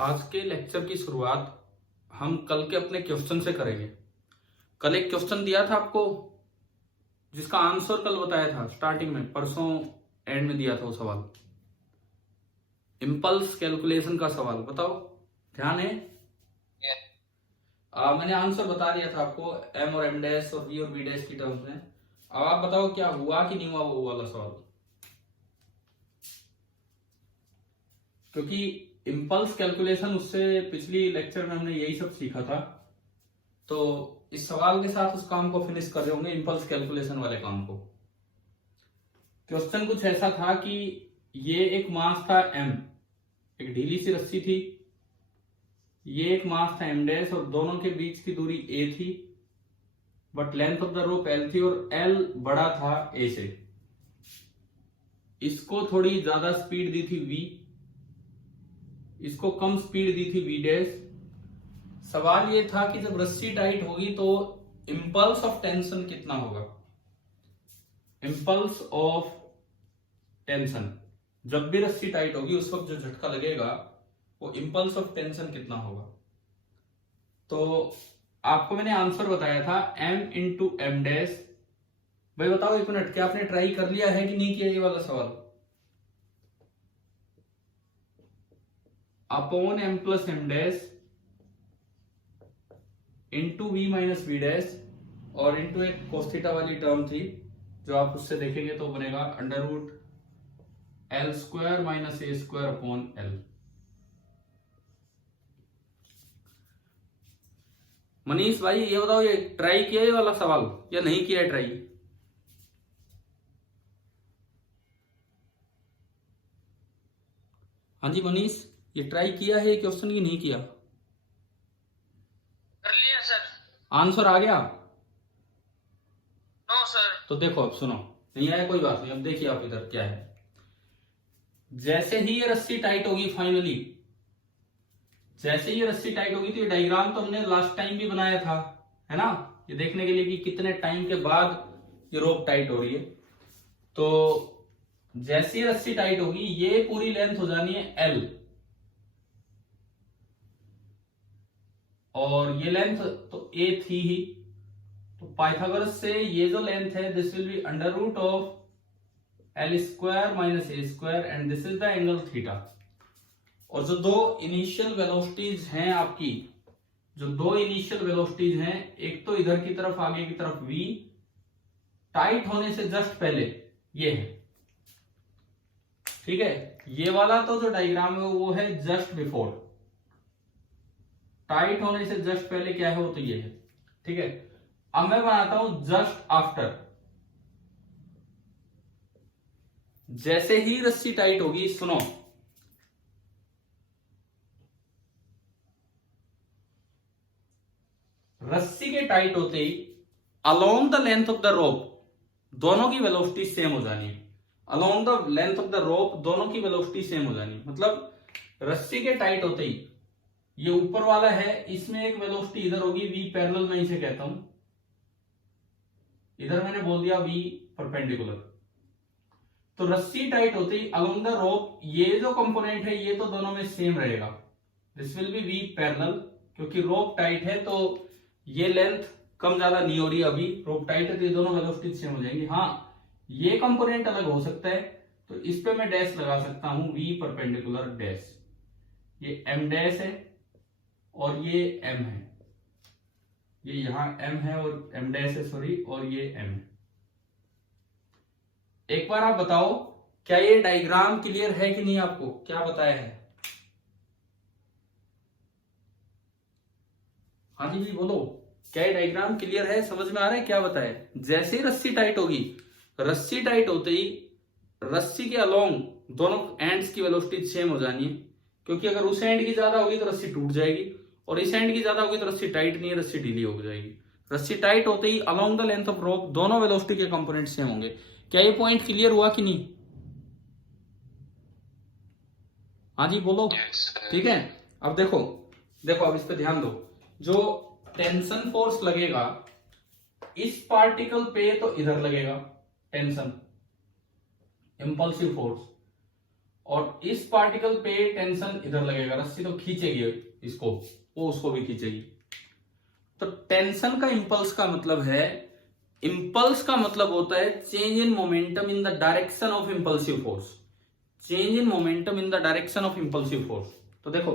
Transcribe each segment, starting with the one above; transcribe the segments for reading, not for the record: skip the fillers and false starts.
आज के लेक्चर की शुरुआत हम कल के अपने क्वेश्चन से करेंगे। कल एक क्वेश्चन दिया था आपको जिसका आंसर कल बताया था स्टार्टिंग में, परसों एंड में दिया था वो सवाल, इम्पल्स कैलकुलेशन का सवाल। बताओ, ध्यान है? मैंने आंसर बता दिया था आपको एम और एम डैश और वी और वी डैश की टर्म्स में। अब आप बताओ क्या हुआ कि नहीं हुआ वो वाला सवाल, क्योंकि इम्पल्स कैलकुलेशन उससे पिछली लेक्चर में हमने यही सब सीखा था। तो इस सवाल के साथ उस काम को फिनिश कर रहे होंगे, इम्पल्स कैलकुलेशन वाले काम को। क्वेश्चन कुछ ऐसा था कि ये एक मास था m, एक ढीली सी रस्सी थी, ये एक मास था m डैश और दोनों के बीच की दूरी a थी, but length of the rope l थी और l बड़ा था a से। इसको थोड़ी ज्यादा स्पीड दी थी v, इसको कम स्पीड दी थी v डैश। सवाल ये था कि जब रस्सी टाइट होगी तो इंपल्स ऑफ टेंशन कितना होगा। इंपल्स ऑफ टेंशन, जब भी रस्सी टाइट होगी उस वक्त जो झटका लगेगा वो इंपल्स ऑफ टेंशन कितना होगा। तो आपको मैंने आंसर बताया था m इंटू एम डैश। भाई बताओ एक मिनट, क्या आपने ट्राई कर लिया है कि नहीं किया ये वाला सवाल? Upon m plus M dash into we minus we dash और इंटू एक cos थीटा वाली टर्म थी जो आप उससे देखेंगे तो बनेगा under root L square minus A square upon L. Manish भाई ये बताओ, ये ट्राई किया ये वाला सवाल या नहीं किया है ट्राई? हाँ जी मनीष, ये ट्राई किया है ये क्वेश्चन की नहीं किया? कर लिया सर। आंसर आ गया? No sir. तो देखो, अब सुनो, नहीं आया कोई बात नहीं। अब देखिए आप इधर क्या है, जैसे ही ये रस्सी टाइट होगी फाइनली, जैसे ही ये रस्सी टाइट होगी, तो ये डायग्राम तो हमने लास्ट टाइम भी बनाया था, है ना, ये देखने के लिए कि कितने टाइम के बाद ये रोप टाइट हो रही है। तो जैसे ही रस्सी टाइट होगी ये पूरी लेंथ हो जानी है एल, और ये लेंथ तो ए थी ही, तो पाइथागोरस से ये जो लेंथ है this will be under root of L square minus A square and this is the angle theta. और जो दो इनिशियल वेलोसिटीज हैं आपकी, जो दो इनिशियल वेलोसिटीज हैं, एक तो इधर की तरफ आगे की तरफ v, टाइट होने से जस्ट पहले ये है, ठीक है। ये वाला तो जो डायग्राम है वो है जस्ट बिफोर, टाइट होने से जस्ट पहले क्या है वो तो ये है, ठीक है। अब मैं बनाता हूं जस्ट आफ्टर। जैसे ही रस्सी टाइट होगी, सुनो, रस्सी के टाइट होते ही along the length of the rope दोनों की वेलोसिटी सेम हो जानी है। Along the length of the rope दोनों की वेलोसिटी सेम हो जानी है, मतलब रस्सी के टाइट होते ही ये ऊपर वाला है, इसमें एक वेलोसिटी इधर होगी v पैरेलल, मैं इसे कहता हूं, इधर मैंने बोल दिया v परपेंडिकुलर। तो रस्सी टाइट होते ही अलोंग द रोप ये जो कंपोनेंट है ये तो दोनों में सेम रहेगा, this will B v parallel, क्योंकि रोप टाइट है तो ये लेंथ कम ज्यादा नहीं हो रही, अभी रोप टाइट है तो ये दोनों वेलोसिटी सेम हो जाएंगी। हाँ, ये कंपोनेंट अलग हो सकता है, तो इस पे मैं डैश लगा सकता हूं, v परपेंडिकुलर डैश। ये m डैश है और ये m है, ये यहां m है और m डैश है, सॉरी, और ये m है। एक बार आप बताओ क्या ये डायग्राम क्लियर है कि नहीं, आपको क्या बताया है? हाँ जी बोलो, क्या ये डायग्राम क्लियर है, समझ में आ रहा है क्या बताया? जैसे ही रस्सी टाइट होगी, रस्सी टाइट होते ही रस्सी के अलोंग दोनों एंड्स की वेलोसिटी सेम हो जानी है, क्योंकि अगर उस एंड की ज्यादा होगी तो रस्सी टूट जाएगी और इस एंड की ज्यादा होगी तो रस्सी टाइट नहीं है, रस्सी ढीली हो जाएगी। रस्सी टाइट होते ही along the length of rope दोनों वेलोसिटी के कंपोनेंट सेम होंगे। क्या ये पॉइंट क्लियर हुआ कि नहीं? हाँ जी बोलो, ठीक है। अब देखो देखो, अब इस पे ध्यान दो, जो टेंशन फोर्स लगेगा इस पार्टिकल पे तो इधर लगेगा टेंशन, इंपल्सिव फोर्स, और इस पार्टिकल पे टेंशन इधर लगेगा, रस्सी तो खींचेगी इसको, वो उसको भी खींचेगी। तो टेंशन का इंपल्स का मतलब है, इंपल्स का मतलब होता है change in momentum in the direction of impulsive force, change in momentum in the direction of impulsive force. तो देखो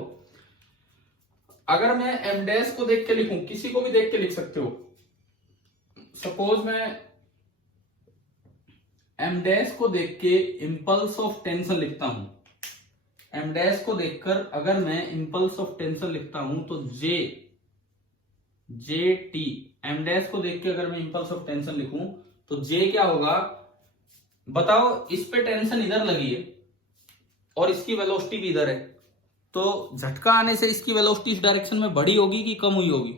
अगर मैं एम डैश को देख के लिखूं, किसी को भी देख के लिख सकते हो, सपोज मैं एम डैश को देख के इंपल्स ऑफ टेंशन लिखता हूं, एम डैश को देखकर अगर मैं इंपल्स ऑफ टेंशन लिखता हूं तो जे टी, एम डैश को देख के अगर मैं इंपल्स ऑफ टेंशन लिखूं तो जे क्या होगा बताओ, इस पे टेंशन इधर लगी है और इसकी वेलोसिटी भी इधर है, तो झटका आने से इसकी वेलोसिटी इस डायरेक्शन में बड़ी होगी कि कम हुई होगी?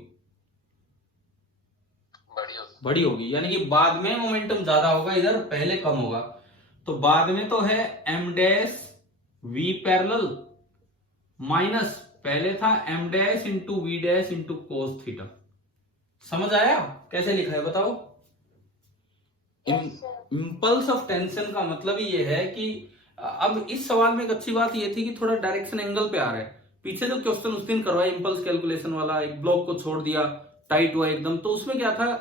बड़ी होगी, यानी कि बाद में मोमेंटम ज्यादा होगा इधर, पहले कम होगा। तो बाद में तो है M dash V parallel minus पहले था M dash into we dash into cos theta. समझ आया कैसे लिखा है बताओ? इंपल्स ऑफ टेंशन का मतलब ये है कि अब इस सवाल में एक अच्छी बात ये थी कि थोड़ा डायरेक्शन एंगल पे आ रहा है। पीछे जो क्वेश्चन उस दिन करवाया इंपल्स कैलकुलेशन वाला, एक ब्लॉक को छोड़ दिया, टाइट हुआ एकदम, तो उसमें क्या था,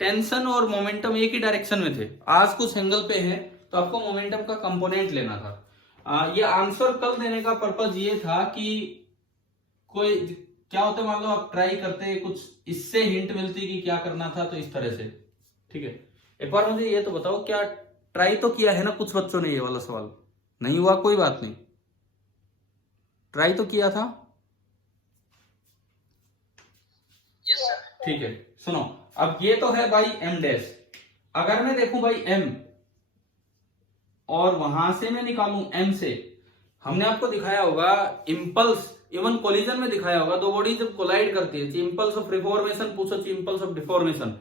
टेंशन और मोमेंटम एक ही डायरेक्शन में थे। आज कुछ एंगल पे है तो आपको मोमेंटम का कंपोनेंट लेना था। ये आंसर कल देने का पर्पज ये था कि कोई क्या होता है, मान लो आप ट्राई करते, कुछ इससे हिंट मिलती कि क्या करना था, तो इस तरह से। ठीक है, एक बार मुझे ये तो बताओ, क्या ट्राई तो किया है ना कुछ बच्चों ने? ये वाला सवाल नहीं हुआ कोई बात नहीं, ट्राई तो किया था। Yes sir. ठीक है, सुनो, अब ये तो है भाई एम डैश। अगर मैं देखूं भाई एम और वहां से मैं निकालूं एम से, हमने आपको दिखाया होगा इंपल्स, इवन कोलिजन में दिखाया होगा, दो बॉडी जब कोलाइड करती है, इंपल्स ऑफ रिफॉर्मेशन पूछो, इंपल्स ऑफ डिफॉर्मेशन,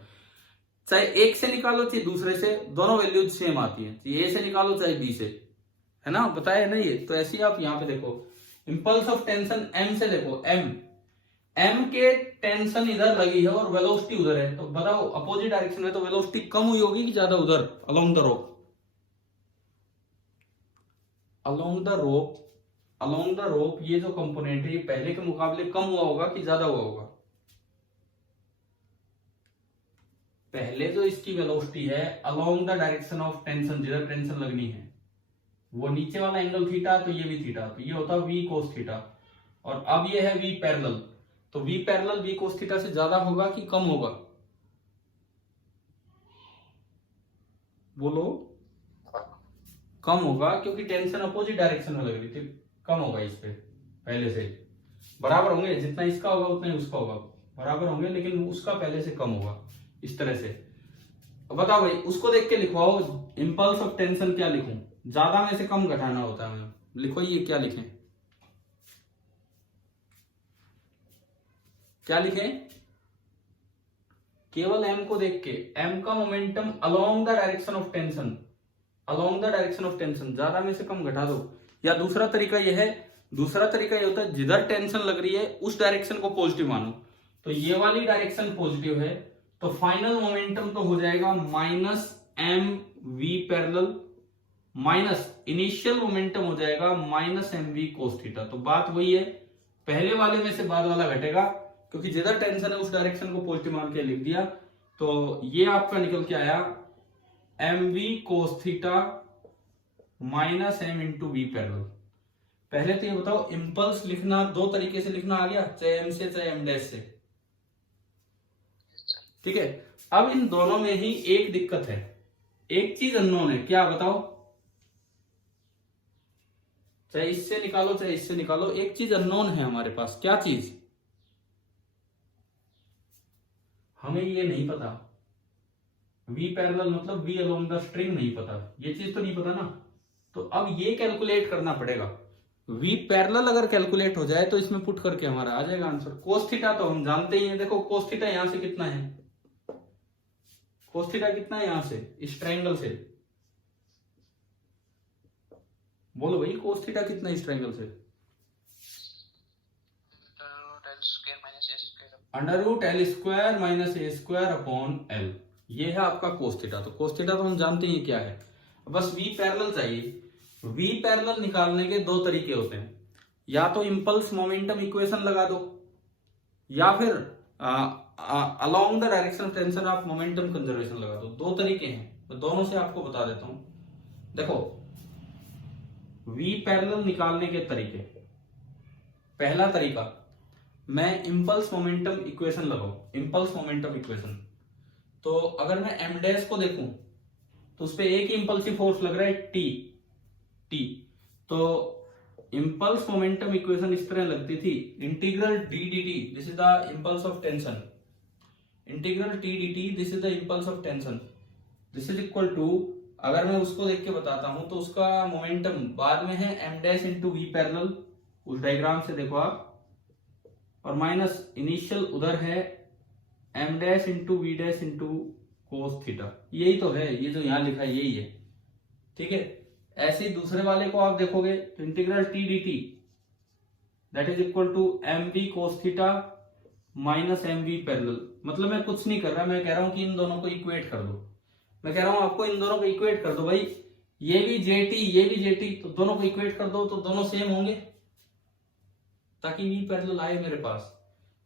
चाहे एक से निकालो चाहे दूसरे से, दोनों वैल्यूज सेम आती है, चाहे ए से निकालो चाहे बी से, है ना, बताया ना ये। तो ऐसे ही आप यहाँ पे देखो, इंपल्स ऑफ टेंशन एम से देखो, एम के टेंशन इधर लगी है और वेलोसिटी उधर है, तो बताओ अपोजिट डायरेक्शन में तो वेलोसिटी कम हुई होगी कि ज्यादा उधर along the rope? Along the rope ये जो कंपोनेंट है ये पहले के मुकाबले कम हुआ होगा कि ज्यादा हुआ होगा? पहले जो इसकी वेलोसिटी है along the direction of tension, जिधर टेंशन लगनी है, वो नीचे वाला एंगल थीटा, तो ये भी थीटा, तो ये होता वी कोस थीटा। और अब ये है वी पैरेलल, तो v parallel v cos theta से ज्यादा होगा कि कम होगा? बोलो। कम होगा, क्योंकि टेंशन अपोजिट डायरेक्शन में लग रही थी, कम होगा इस पे पहले से। बराबर होंगे, जितना इसका होगा उतना ही उसका होगा, बराबर होंगे, लेकिन उसका पहले से कम होगा, इस तरह से। बताओ भाई, उसको देख के लिखवाओ इंपल्स ऑफ टेंशन क्या लिखूं? ज्यादा में से कम घटाना होता है, लिखो ये क्या लिखें, क्या लिखें? केवल एम को देख के, एम का momentum along the direction of tension, along the direction of tension, ज्यादा में से कम घटा दो। या दूसरा तरीका यह है, दूसरा तरीका यह होता है जिधर टेंशन लग रही है उस डायरेक्शन को पॉजिटिव मानो, तो ये वाली डायरेक्शन पॉजिटिव है, तो फाइनल मोमेंटम तो हो जाएगा minus m v parallel minus initial momentum हो जाएगा minus m v cos theta. तो बात वही है, पहले वाले में से बाद वाला घटेगा, क्योंकि जिधर टेंशन है उस डायरेक्शन को पॉजिटिव मान के लिख दिया। तो ये आपका निकल के आया m v cos theta minus m into v parallel. पहले तो ये बताओ, इंपल्स लिखना दो तरीके से लिखना आ गया, चाहे एम से चाहे एम डैश से, ठीक है। अब इन दोनों में ही एक दिक्कत है, एक चीज अननोन है, क्या बताओ? चाहे इससे निकालो चाहे इससे निकालो, एक चीज अननोन है हमारे पास, क्या चीज? हमें ये नहीं पता, वी पैरेलल मतलब वी अलोंग द स्ट्रिंग नहीं पता, ये चीज तो नहीं पता ना। तो अब ये कैलकुलेट करना पड़ेगा। वी पैरेलल अगर कैलकुलेट हो जाए तो इसमें पुट करके हमारा आ जाएगा आंसर। कोस थीटा तो हम जानते ही हैं, देखो कोस थीटा यहां से कितना है, कोस थीटा कितना है यहां से, इस ट्रायंगल से, बोलो भाई कोस थीटा कितना है इस ट्रायंगल से? Under root L square minus A square upon L, ये है आपका कोस थीटा। तो कोस थीटा तो हम जानते ही क्या है, बस वी पैरेलल चाहिए। वी पैरेलल निकालने के दो तरीके होते हैं, या तो इंपल्स मोमेंटम इक्वेशन लगा दो, या फिर along the direction of tension of momentum conservation लगा दो। दो तरीके हैं, मैं दोनों से आपको बता देता हूं। देखो, वी पैरेलल निकालने के तरीके, पहला तरीका, मैं इंपल्स मोमेंटम इक्वेशन लगाऊं। इंपल्स मोमेंटम इक्वेशन, तो अगर मैं एम डैश को देखूं तो उस पर एक ही इंपल्सिव फोर्स लग रहा है टी। तो इंपल्स मोमेंटम इक्वेशन इस तरह लगती थी, integral d d t, this is the impulse of tension, integral t d t, this is the impulse of tension, this is equal to, अगर मैं उसको देख के बताता हूं तो उसका मोमेंटम बाद में है M dash into v parallel, उस डायग्राम से देखो आप, और माइनस इनिशियल उधर है M dash into we dash into cos theta. यही तो है, ये जो यहां लिखा है यही है, ठीक है। ऐसे ही दूसरे वाले को आप देखोगे तो integral t d t that is equal to m v cos theta minus m v parallel. मतलब मैं कुछ नहीं कर रहा, मैं कह रहा हूं कि इन दोनों को इक्वेट कर दो। मैं कह रहा हूं आपको इन दोनों को इक्वेट कर दो भाई, ये भी जेटी ये भी जेटी, तो दोनों को इक्वेट कर दो तो दोनों सेम होंगे, ताकि वी पैरेलल आए मेरे पास।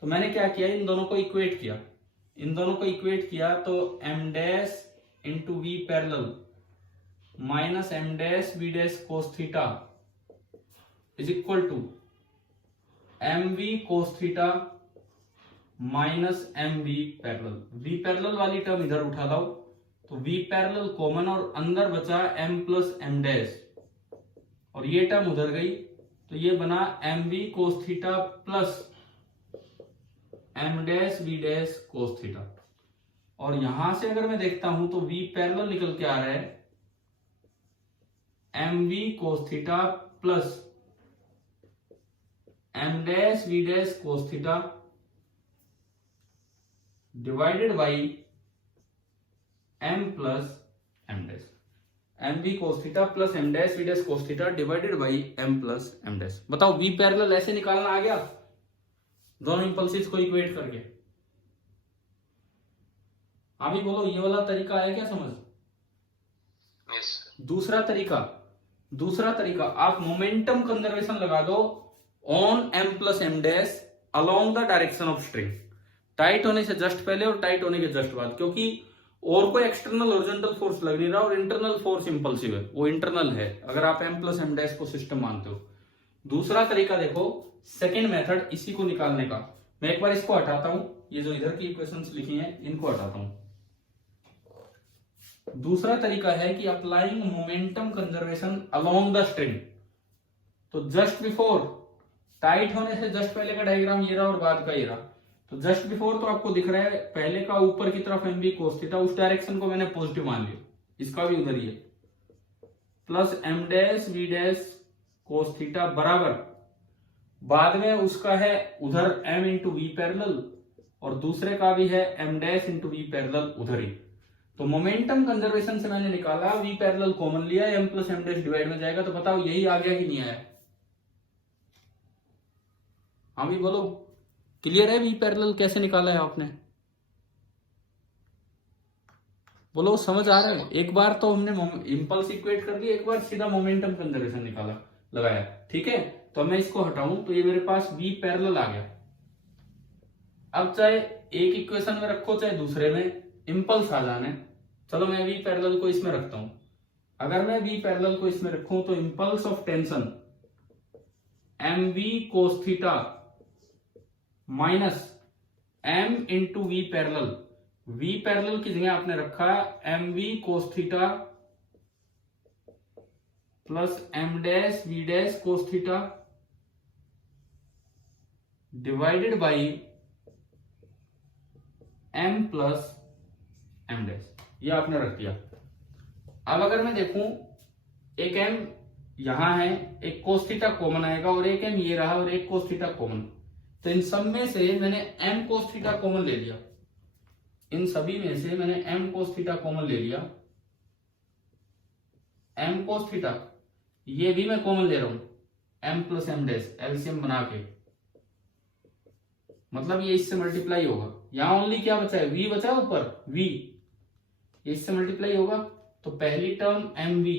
तो मैंने क्या किया, इन दोनों को इक्वेट किया, इन दोनों को इक्वेट किया, तो m dash into v parallel minus m dash v dash cos theta is equal to m v cos theta minus m v parallel. V parallel वाली टर्म इधर उठा लाओ, तो वी पैरेलल कॉमन, और अंदर बचा एम प्लस एम डैश, और ये टर्म उधर गई, तो ये बना m v cos theta plus M dash v dash cos theta. और यहां से अगर मैं देखता हूं तो वी पैरेलल निकल के आ रहा है m v cos theta plus M dash v dash cos theta divided by m plus M dash, m v cos theta plus M dash v dash cos theta divided by m plus M dash. बताओ v parallel ऐसे निकालना आ गया, दोनों impulses को equate करके। अभी बोलो, ये वाला तरीका है क्या समझ? yes. दूसरा तरीका आप मोमेंटम कंजर्वेशन लगा दो on m plus M dash along the direction of string, tight होने से जस्ट पहले और टाइट होने के जस्ट बाद, क्योंकि और कोई एक्सटर्नल हॉरिजॉन्टल फोर्स लग नहीं रहा और इंटरनल फोर्स इंपल्सिव है, वो इंटरनल है अगर आप एम प्लस एम डैश को सिस्टम मानते हो। दूसरा तरीका देखो, सेकेंड मेथड इसी को निकालने का। मैं एक बार इसको हटाता हूं, ये जो इधर की इक्वेशंस लिखी हैं इनको हटाता हूं। दूसरा तरीका है कि applying momentum conservation along the string. तो जस्ट बिफोर, टाइट होने से जस्ट पहले का डायग्राम ये रहा और बाद का ये रहा। तो जस्ट बिफोर तो आपको दिख रहा है पहले का ऊपर की तरफ एम वी कोस थीटा, उस डायरेक्शन को मैंने पॉजिटिव मान लिया, इसका भी उधर ही है, plus M dash v dash cos theta बराबर, बाद में उसका है उधर एम इंटू वी पैरेलल और दूसरे का भी है M dash into v parallel उधर ही। तो मोमेंटम कंजर्वेशन से मैंने निकाला, वी पैरेलल कॉमन लिया, m plus M dash divide में जाएगा। तो बताओ यही आ गया कि नहीं आया? हाँ भी बोलो, क्लियर है वी पैरेलल कैसे निकाला है आपने? बोलो समझ आ रहा है? एक बार तो हमने इंपल्स इक्वेट कर दिया, एक बार सीधा मोमेंटम कंजर्वेशन निकाला लगाया, ठीक है। तो मैं इसको हटाऊं तो ये मेरे पास वी पैरेलल आ गया। अब चाहे एक इक्वेशन में रखो चाहे दूसरे में, इंपल्स आ जाने। चलो मैं वी पैरेलल को इसमें रखता हूं। अगर मैं वी पैरेलल को इसमें रखूं तो impulse of tension m v cos theta minus m into v parallel, v parallel की जगह आपने रखा m v cos theta plus M dash v dash cos theta divided by m plus M dash, ये आपने रख दिया। अब अगर मैं देखूं, एक एम यहां है, एक कोस थीटा कॉमन आएगा और एक एम ये रहा और एक कोस थीटा कॉमन, तो इन सब में से मैंने एम कोस थीटा कॉमन ले लिया, इन सभी में से मैंने एम कोस थीटा कॉमन ले लिया। एम कोस थीटा ये भी मैं कॉमन ले रहा हूं, m plus M dash LCM बना के, मतलब ये इससे मल्टीप्लाई होगा। यहां ओनली क्या बचा है? वी बचा ऊपर, वी, ये इससे मल्टीप्लाई होगा। तो पहली टर्म एम वी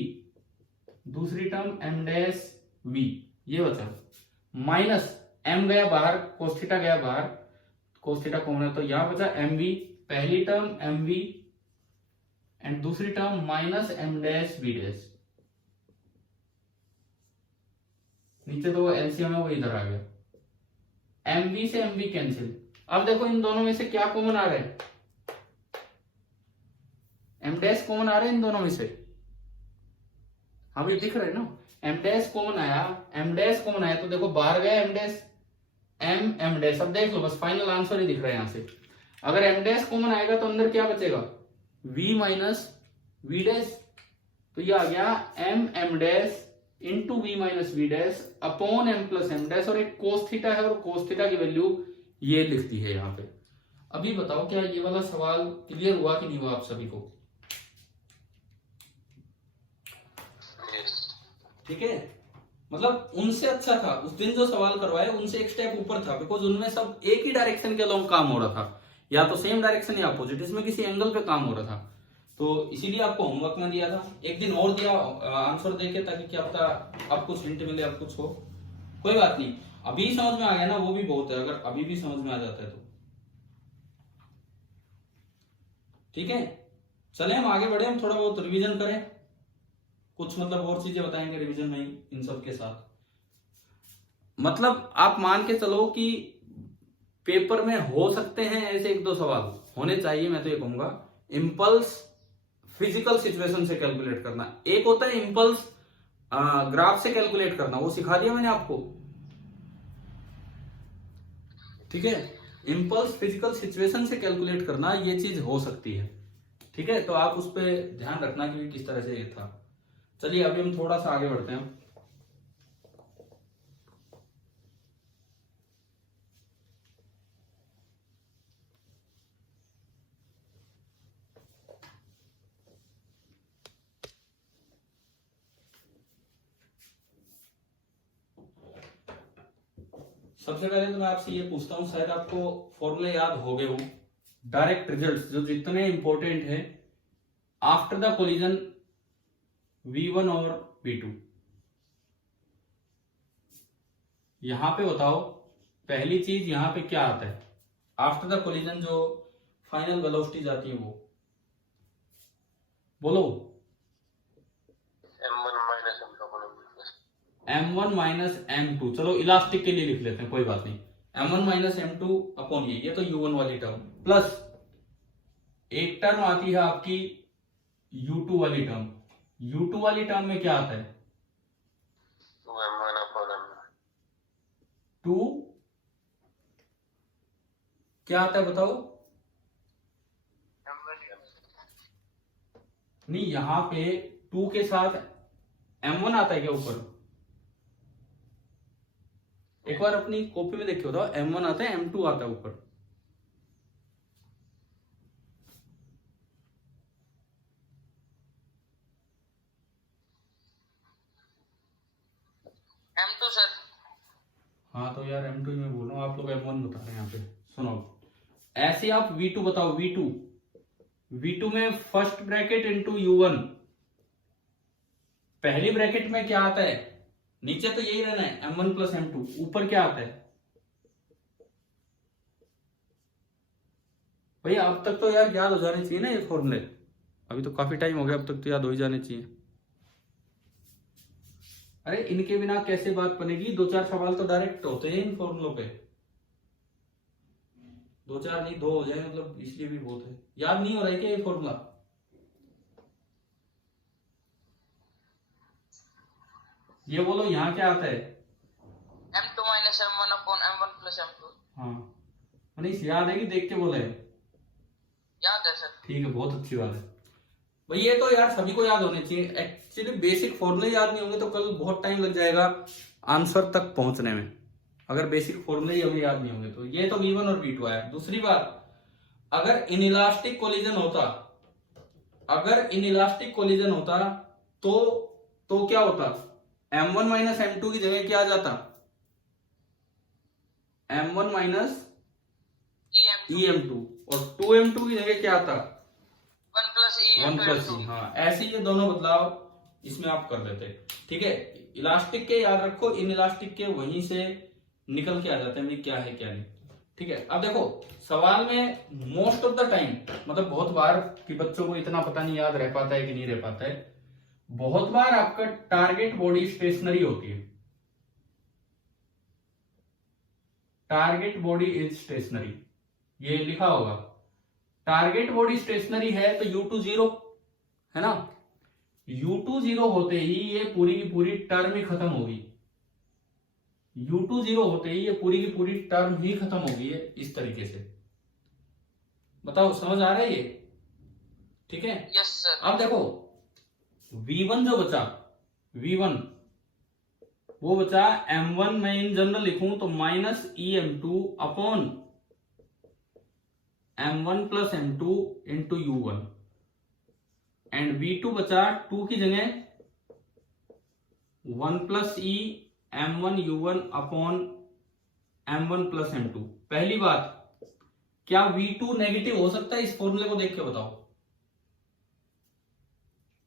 दूसरी टर्म एम डैश वी, ये बचा, माइनस एम गया बाहर, कोस थीटा गया बाहर, कोस थीटा कॉमन है तो यहां बचा एम वी, पहली टर्म एम वी एंड दूसरी term minus m dash v dash. नीचे तो वो एलसीएम है वो इधर आ गया, एम वी से एम वी कैंसिल। अब देखो इन दोनों में से क्या कॉमन आ रहा है, एम डैश कॉमन आ रहा है इन दोनों में से, अभी दिख रहा है ना, एम डैश कॉमन आया, एम डैश कॉमन आया तो देखो बाहर गया एम डैश, एम डैश। अब देख लो बस फाइनल आंसर ही दिख रहा है यहां से। अगर एम डैश कॉमन आएगा तो अंदर क्या बचेगा, v माइनस वी डैश, तो ये आ गया m dash into we minus we dash upon m plus M dash, और एक कोस थीटा है और कोस थीटा की वैल्यू ये लिखती है यहाँ पे। अभी बताओ क्या ये वाला सवाल क्लियर हुआ कि नहीं हुआ आप सभी को? ठीक है, मतलब उनसे अच्छा था उस दिन जो सवाल करवाए, उनसे एक स्टेप ऊपर था, बिकॉज उनमें सब एक ही डायरेक्शन के अलोंग काम हो रहा था, या तो सेम डायरेक्शन या अपोजिट, इसमें किसी एंगल पे काम हो रहा था, तो इसीलिए आपको होमवर्क में दिया था। एक दिन और दिया आंसर देके, ताकि क्या पता अब कुछ हिंट मिले, अब कुछ हो। कोई बात नहीं, अभी समझ में आ गया ना, वो भी बहुत है, अगर अभी भी समझ में आ जाता है तो। ठीक है, चले हम आगे बढ़े, हम थोड़ा बहुत रिवीजन करें, कुछ मतलब और चीजें बताएंगे रिवीजन में ही इन सब के साथ। मतलब आप मान के चलो कि पेपर में हो सकते हैं ऐसे एक दो सवाल होने चाहिए, मैं तो ये कहूंगा। इंपल्स फिजिकल सिचुएशन से कैलकुलेट करना, एक होता है इंपल्स ग्राफ से कैलकुलेट करना, वो सिखा दिया मैंने आपको। ठीक है, इंपल्स फिजिकल सिचुएशन से कैलकुलेट करना, ये चीज हो सकती है। ठीक है, तो आप उस पर ध्यान रखना कि किस तरह से ये था। चलिए अभी हम थोड़ा सा आगे बढ़ते हैं। सबसे पहले तो मैं आपसे ये पूछता हूं, शायद आपको फॉर्मूले याद हो गए हो, डायरेक्ट रिजल्ट्स जो जितने इंपॉर्टेंट है आफ्टर द कोलिजन V1 और V2। यहां पे बताओ पहली चीज यहां पे क्या आता है आफ्टर द कोलिजन, जो फाइनल वेलोसिटी जाती है वो बोलो। M1 माइनस M2, चलो इलास्टिक के लिए लिख लेते हैं, कोई बात नहीं। M1 माइनस M2 अपॉन ये तो U1 वाली टर्म, प्लस एक टर्म आती है आपकी U2 वाली टर्म। U2 वाली टर्म में क्या आता है, 2 क्या आता है बताओ? नहीं, यहां पे 2 के साथ M1 आता है क्या ऊपर? एक बार अपनी कॉपी में देखिए, बताओ M1 आता है M2 आता है ऊपर? M2 sir. हाँ तो यार M2 ही मैं बोल रहा हूँ, आप लोग M1 बता रहे हैं यहाँ पे। सुनो ऐसे आप V2 बताओ, V2 में फर्स्ट ब्रैकेट इंटू U1, पहली ब्रैकेट में क्या आता है, नीचे तो यही रहना है M1 प्लस M2, ऊपर क्या आता है भैया? अब तक तो यार याद हो जाने चाहिए ना ये फॉर्मूले, अभी तो काफी टाइम हो गया, अब तक तो याद हो ही जाने चाहिए। अरे इनके बिना कैसे बात बनेगी, 2-4 सवाल तो डायरेक्ट होते हैं इन फॉर्मूलों पे, 2-4 नहीं 2 हो जाए, मतलब इसलिए भी बहुत है। याद नहीं हो रहा है क्या ये फॉर्मूला? ये बोलो यहाँ क्या आता है, M2 minus M1 upon M1 plus M2। हाँ मनीष याद है कि देख के बोले? याद है सर। ठीक है, बहुत अच्छी बात है भाई, ये तो यार सभी को याद होने चाहिए। एक्चुअली बेसिक फॉर्मूले याद नहीं होंगे तो कल बहुत टाइम लग जाएगा आंसर तक पहुंचने में, अगर बेसिक फॉर्मूले ही हमें याद नहीं होंगे तो। ये तो V1 और V2 आया। दूसरी बात, अगर इनइलास्टिक कोलिजन होता, अगर इनइलास्टिक कोलिजन होता तो क्या होता, M1 माइनस M2 की जगह क्या आ जाता, M1 माइनस EM2, और 2M2 की जगह क्या आता, 1 प्लस E। हाँ ऐसे ये दोनों बदलाव इसमें आप कर देते। ठीक है, इलास्टिक के याद रखो, इन इलास्टिक के वहीं से निकल के आ जाते हैं क्या है क्या नहीं। ठीक है, अब देखो सवाल में मोस्ट ऑफ द टाइम, मतलब बहुत बार कि बच्चों को इतना पता नहीं याद रह पाता है कि नहीं रह पाता है, बहुत बार आपका टारगेट बॉडी स्टेशनरी होती है, टारगेट बॉडी इज स्टेशनरी, ये लिखा होगा टारगेट बॉडी स्टेशनरी है तो U2 0 है ना, U2 0 होते ही ये पूरी की पूरी टर्म ही खत्म होगी, U2 0 होते ही ये पूरी की पूरी टर्म ही खत्म होगी है इस तरीके से। बताओ समझ आ रहा है ये? ठीक है, यस सर। अब देखो V1 जो बचा, V1 वो बचा M1, मैं इन जनरल लिखूं तो minus EM2 upon M1 plus M2 into U1, and V2 बचा 2 की जगह 1 plus E M1 U1 upon M1 plus M2। पहली बात, क्या V2 नेगेटिव हो सकता है? इस फॉर्मूले को देख के बताओ।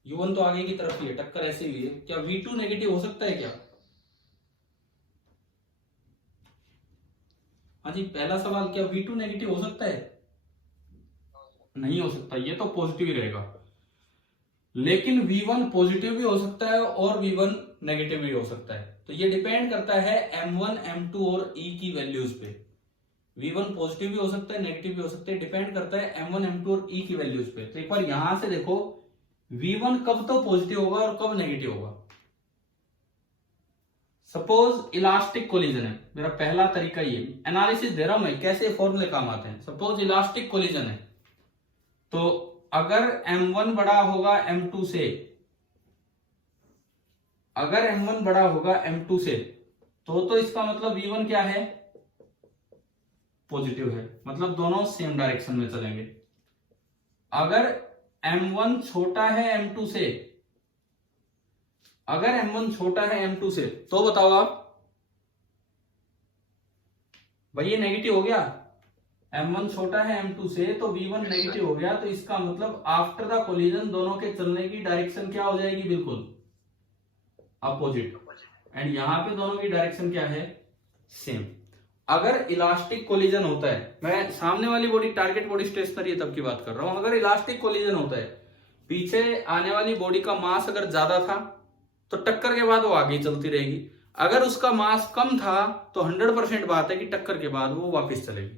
U1 तो आगे की तरफ ही है, टक्कर ऐसे हुई है, क्या V2 नेगेटिव हो सकता है क्या? हाँ जी, पहला सवाल, क्या V2 नेगेटिव हो सकता है? नहीं हो सकता, ये तो पॉजिटिव ही रहेगा। लेकिन V1 पॉजिटिव भी हो सकता है और V1 नेगेटिव भी हो सकता है, तो ये डिपेंड करता है M1, M2 और E की वैल्यूज पे। V1 पॉजिटिव भी हो सकता है, नेगेटिव भी हो सकता है, डिपेंड करता है M1, M2 और E की वैल्यूज पे। तो एक बार यहां से देखो V1 कब तो पॉजिटिव होगा और कब नेगेटिव होगा। सपोज इलास्टिक कोलिजन है, मेरा पहला तरीका ये एनालिसिस दे रहा हूं मैं, कैसे फॉर्मूले काम आते हैं। सपोज इलास्टिक कोलिजन है, तो अगर M1 बड़ा होगा M2 से, अगर M1 बड़ा होगा M2 से, तो इसका मतलब V1 क्या है? पॉजिटिव है, मतलब दोनों सेम डायरेक्शन में चलेंगे। अगर M1 छोटा है M2 से, अगर M1 छोटा है M2 से, तो बताओ आप भाई, ये नेगेटिव हो गया। M1 छोटा है M2 से तो V1 नेगेटिव हो गया, तो इसका मतलब आफ्टर द कोलिजन दोनों के चलने की डायरेक्शन क्या हो जाएगी? बिल्कुल अपोजिट, एंड यहां पे दोनों की डायरेक्शन क्या है? सेम। अगर इलास्टिक कोलिजन होता है, मैं सामने वाली बॉडी टारगेट बॉडी स्टेशनरी है तब की बात कर रहा हूं, अगर इलास्टिक कोलिजन होता है, पीछे आने वाली बॉडी का मास अगर ज्यादा था तो टक्कर के बाद वो आगे चलती रहेगी, अगर उसका मास कम था तो 100% बात है कि टक्कर के बाद वो वापस चलेगी।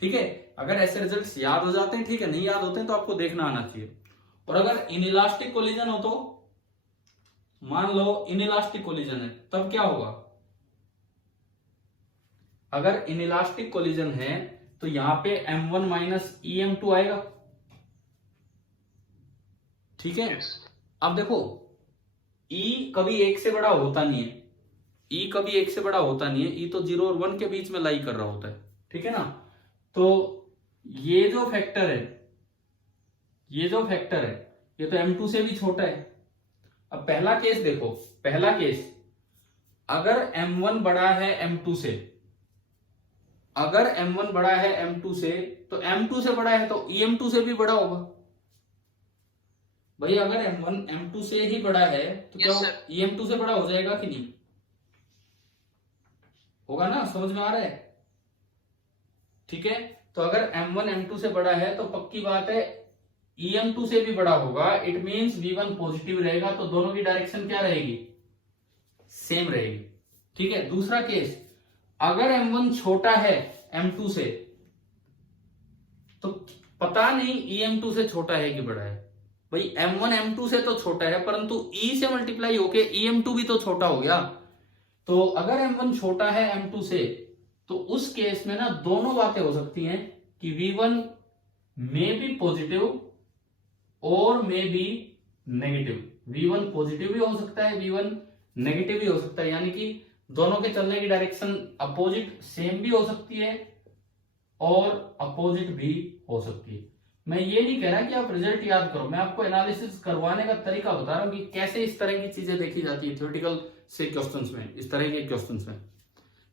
ठीक है, अगर ऐसे रिजल्ट्स याद हो जाते हैं, ठीक है, नहीं याद होते हैं तो आपको देखना आना चाहिए। और अगर इनइलास्टिक कोलिजन हो, तो मान लो इनइलास्टिक कोलिजन है, तब क्या होगा? अगर इनइलास्टिक कोलिजन है तो यहां पे M1 माइनस EM2 आएगा। ठीक है, अब देखो E कभी 1 से बड़ा होता नहीं है, E कभी 1 से बड़ा होता नहीं है, E तो 0 और 1 के बीच में लाई कर रहा होता है। ठीक है ना, तो ये जो फैक्टर है, ये जो फैक्टर है, ये तो M2 से भी छोटा है। अब पहला केस देखो, पहला केस, अगर M1 बड़ा है M2 से, अगर M1 बड़ा है M2 से, तो M2 से बड़ा है तो EM2 से भी बड़ा होगा। भाई अगर M1 M2 से ही बड़ा है तो क्या EM2 से बड़ा हो जाएगा कि नहीं? होगा ना, समझ में आ रहा है? ठीक है, तो अगर M1 M2 से बड़ा है तो पक्की बात है EM2 से भी बड़ा होगा, इट मींस V1 पॉजिटिव रहेगा, तो दोनों की डायरेक्शन क्या रहेगी? सेम रहेगी। ठीक है, दूसरा केस, अगर M1 छोटा है M2 से, तो पता नहीं EM2 से छोटा है कि बड़ा है। भाई M1 M2 से तो छोटा है, परंतु E से मल्टीप्लाई होके EM2 भी तो छोटा हो गया। तो अगर M1 छोटा है M2 से, तो उस केस में ना दोनों बातें हो सकती हैं कि V1 में बी पॉजिटिव और में बी नेगेटिव। V1 पॉजिटिव भी हो सकता है, V1 नेगेटिव भी हो सकता है, यानी कि दोनों के चलने की डायरेक्शन अपोजिट सेम भी हो सकती है और अपोजिट भी हो सकती है। मैं ये नहीं कह रहा कि आप रिजल्ट याद करो, मैं आपको एनालिसिस करवाने का तरीका बता रहा हूं कि कैसे इस तरह की चीजें देखी जाती है थ्योरेटिकल से क्वेश्चंस में, इस तरह के क्वेश्चंस में।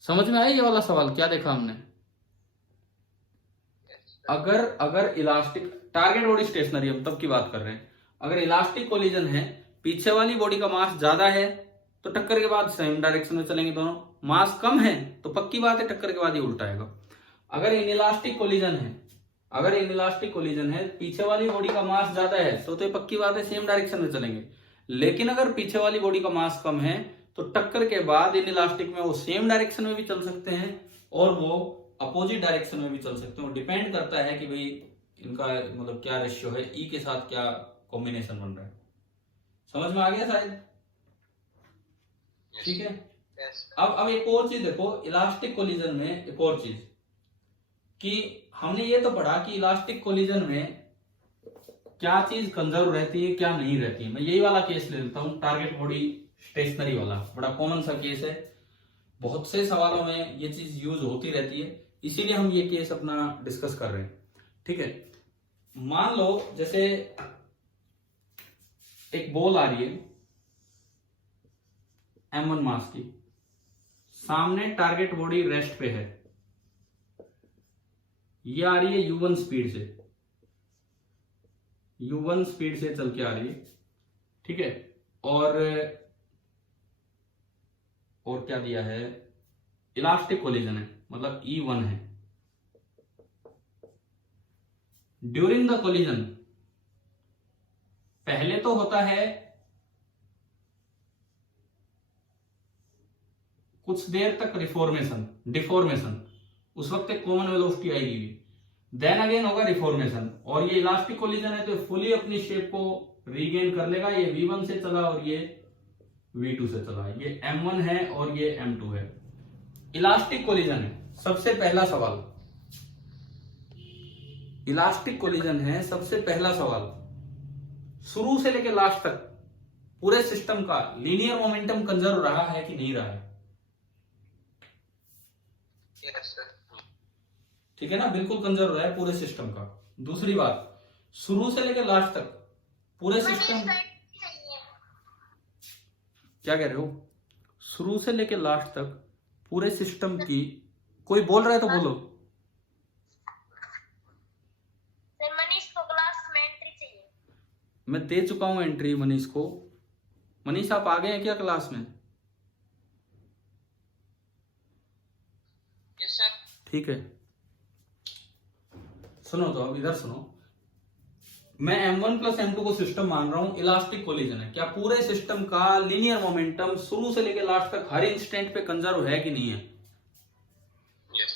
समझ में आया ये वाला सवाल? क्या देखा हमने? अगर इलास्टिक टारगेट बॉडी स्टेशनरी, हम तब की बात कर रहे हैं, अगर इलास्टिक कोलिजन है पीछे वाली बॉडी का मास ज्यादा है तो टक्कर के बाद सेम डायरेक्शन में चलेंगे दोनों, मास कम है तो पक्की बात है टक्कर के बाद ही उल्टा आएगा। अगर इनइलास्टिक कोलिजन है, अगर इनइलास्टिक कोलिजन है, पीछे वाली बॉडी का मास ज्यादा है तो ये पक्की बात है सेम डायरेक्शन में चलेंगे। लेकिन अगर पीछे वाली बॉडी का मास कम है तो टक्कर के बाद इनइलास्टिक में वो सेम डायरेक्शन में भी चल सकते हैं और वो अपोजिट डायरेक्शन में भी चल सकते हैं। डिपेंड करता है कि भाई इनका मतलब क्या रेशियो है, ई के साथ क्या कॉम्बिनेशन बन रहा है। समझ में आ गया शायद? ठीक है। अब एक और चीज देखो इलास्टिक कोलिजन में, एक और चीज कि हमने ये तो पढ़ा कि इलास्टिक कोलिजन में क्या चीज कंजर्व रहती है क्या नहीं रहती है। मैं यही वाला केस ले लेता हूं, टारगेट बॉडी स्टेशनरी वाला, बड़ा कॉमन सा केस है, बहुत से सवालों में ये चीज यूज होती रहती है, इसीलिए हम ये केस अपना डिस्कस कर रहे हैं। ठीक है, मान लो जैसे एक बॉल आ रही है m1 मास की, सामने टारगेट बॉडी रेस्ट पे है, ये आ रही है u1 स्पीड से, u1 स्पीड से चल के आ रही है। ठीक है, और क्या दिया है, इलास्टिक कोलिजन है मतलब E1 है। ड्यूरिंग द कोलिजन पहले तो होता है कुछ देर तक डिफॉर्मेशन, उस वक्त एक कॉमन वेलोसिटी आएगी, देन अगेन होगा रिफॉर्मेशन, और ये इलास्टिक कोलिजन है तो फुली अपनी शेप को रीगेन कर लेगा। ये V1 से चला और ये V2 से चला, ये M1 है और ये M2 है। इलास्टिक कोलिजन है, सबसे पहला सवाल इलास्टिक कोलिजन है, सबसे पहला सवाल शुरू से लेकर लास्ट तक पूरे सिस्टम का लीनियर मोमेंटम कंजर्व रहा है कि नहीं रहा है? ठीक है ना, बिल्कुल कंजर्व रहा है पूरे सिस्टम का। दूसरी बात, शुरू से लेकर लास्ट तक पूरे सिस्टम, क्या कह रहे हो, शुरू से लेकर लास्ट तक पूरे सिस्टम की, कोई बोल रहा है तो बोलो। सर मनीष को क्लास में एंट्री चाहिए। मैं दे चुका हूं एंट्री मनीष को। मनीष आप आ गए हैं क्या क्लास में? Yes sir. ठीक है, सुनो तो अब इधर सुनो, मैं M1 प्लस M2 को सिस्टम मान रहा हूं, इलास्टिक कोलिजन है, क्या पूरे सिस्टम का लीनियर मोमेंटम शुरू से लेकर लास्ट तक हर इंस्टेंट पे कंजर्व है कि नहीं है? Yes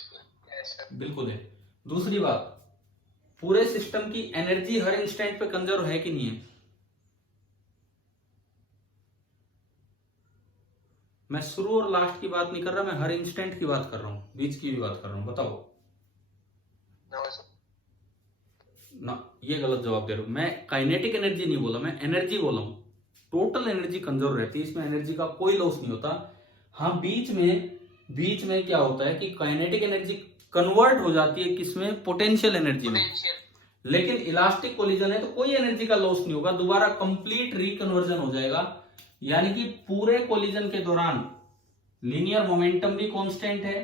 sir. बिल्कुल है। दूसरी बात, पूरे सिस्टम की एनर्जी हर इंस्टेंट पे कंजर्व है कि नहीं है? मैं शुरू और लास्ट की बात नहीं कर रहा, मैं हर इंस्टेंट की बात कर रहा हूं, बीच की भी बात कर रहा हूं। बताओ ना, ये गलत जवाब दे रहा हूं। मैं काइनेटिक एनर्जी नहीं बोला, मैं एनर्जी बोला हूं। टोटल एनर्जी कंजर्व रहती है, इसमें एनर्जी का कोई लॉस नहीं होता। हाँ, बीच में क्या होता है कि काइनेटिक एनर्जी कन्वर्ट हो जाती है किसमें, पोटेंशियल एनर्जी में। लेकिन इलास्टिक कोलिजन है तो कोई एनर्जी का लॉस नहीं होगा, दोबारा कंप्लीट रिकन्वर्जन हो जाएगा। यानी कि पूरे कोलिजन के दौरान लीनियर मोमेंटम भी कांस्टेंट है,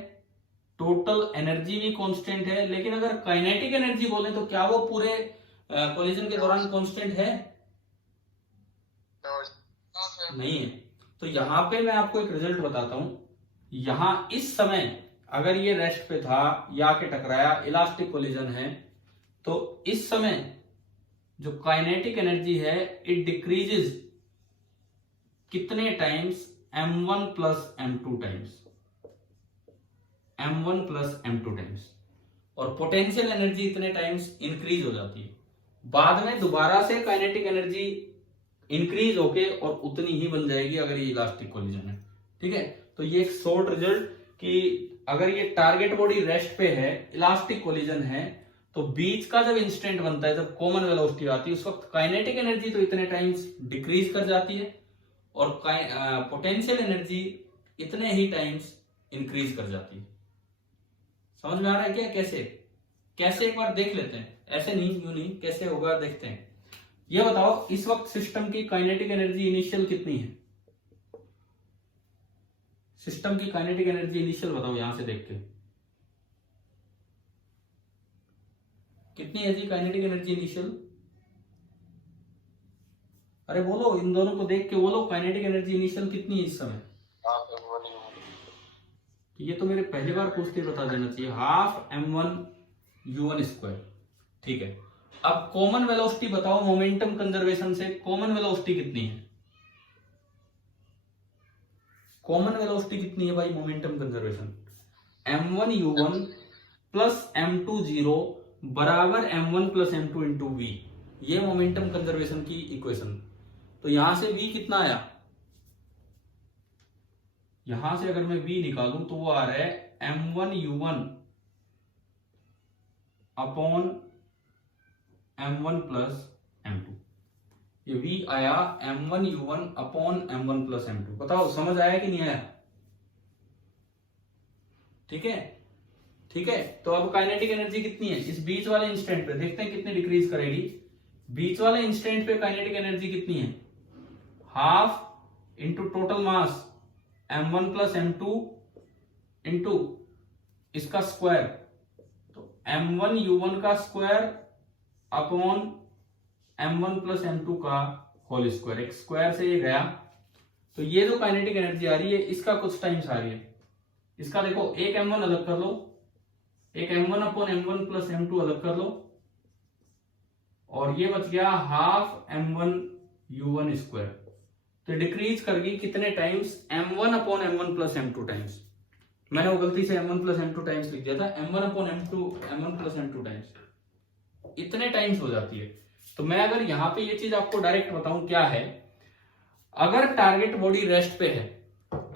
टोटल एनर्जी भी कांस्टेंट है। लेकिन अगर काइनेटिक एनर्जी बोले तो क्या वो पूरे कोलिजन के दौरान कांस्टेंट है? नहीं है। तो यहां पे मैं आपको एक रिजल्ट बताता हूं। यहां इस समय अगर ये रेस्ट पे था या के टकराया, इलास्टिक कोलिजन है, तो इस समय जो काइनेटिक एनर्जी है इट डिक्रीजेस कितने times, M1 plus M2 times, M1 plus M2 times, और पोटेंशियल एनर्जी इतने टाइम्स इंक्रीज हो जाती है। बाद में दोबारा से काइनेटिक एनर्जी इंक्रीज होके और उतनी ही बन जाएगी अगर ये इलास्टिक कोलिजन है। ठीक है, तो ये एक शॉर्ट रिजल्ट कि अगर ये टारगेट बॉडी रेस्ट पे है, इलास्टिक कोलिजन है, तो बीच का जब इंस्टेंट बनता है, जब कॉमन वेलोसिटी आती है, उस वक्त काइनेटिक एनर्जी तो इतने टाइम्स डिक्रीज कर जाती है और पोटेंशियल एनर्जी इतने ही टाइम्स इंक्रीज कर जाती है। समझ में आ रहा है क्या? कैसे एक बार देख लेते हैं, ऐसे नहीं, यूं नहीं, कैसे होगा देखते हैं। ये बताओ इस वक्त सिस्टम की काइनेटिक एनर्जी इनिशियल कितनी है? सिस्टम की काइनेटिक एनर्जी इनिशियल बताओ, यहां से देख के कितनी है जी काइनेटिक एनर्जी इनिशियल? अरे बोलो, इन दोनों को देख के बोलो काइनेटिक एनर्जी इनिशियल कितनी है इस समय। ये तो मेरे पहली बार पूछते बता देना चाहिए, हाफ m1u1 स्क्वायर। ठीक है, अब कॉमन वेलोसिटी बताओ मोमेंटम कंजर्वेशन से, कॉमन वेलोसिटी कितनी है? कॉमन वेलोसिटी कितनी है भाई momentum conservation? m1u1 plus m20 बराबर m1 plus m2 into v, ये मोमेंटम कंजर्वेशन की इक्वेशन। तो यहां से v कितना आया? यहां से अगर मैं v निकालूं तो वो आ रहा है m1u1 upon m1 plus m2। ये v आया m1u1 upon m1 plus m2। बताओ समझ आया कि नहीं आया? ठीक है, ठीक है। तो अब काइनेटिक एनर्जी कितनी है इस बीच वाले इंस्टेंट पे, देखते हैं कितनी डिक्रीज करेगी। बीच वाले इंस्टेंट पे काइनेटिक एनर्जी कितनी है? Half into total mass m1 plus m2 into इसका स्क्वायर, तो m1u1 का square upon m1 plus m2 का होल स्क्वायर। एक स्क्वायर से ये गया, तो ये जो काइनेटिक एनर्जी आ रही है इसका कुछ टाइम्स आ रही है। इसका देखो, एक m1 अलग कर लो, एक m1 upon m1 plus m2 अलग कर लो, और ये बच गया हाफ m1u1 स्क्वायर। तो डिक्रीज करगी कितने times? m1 upon m1 plus m2 times. मैंने वो गलती से m1 प्लस m2 टाइम्स लिख दिया था, m1 upon m1 plus m2 times, इतने टाइम्स हो जाती है। तो मैं अगर यहां पे ये चीज आपको डायरेक्ट बताऊं क्या है, अगर टारगेट बॉडी रेस्ट पे है,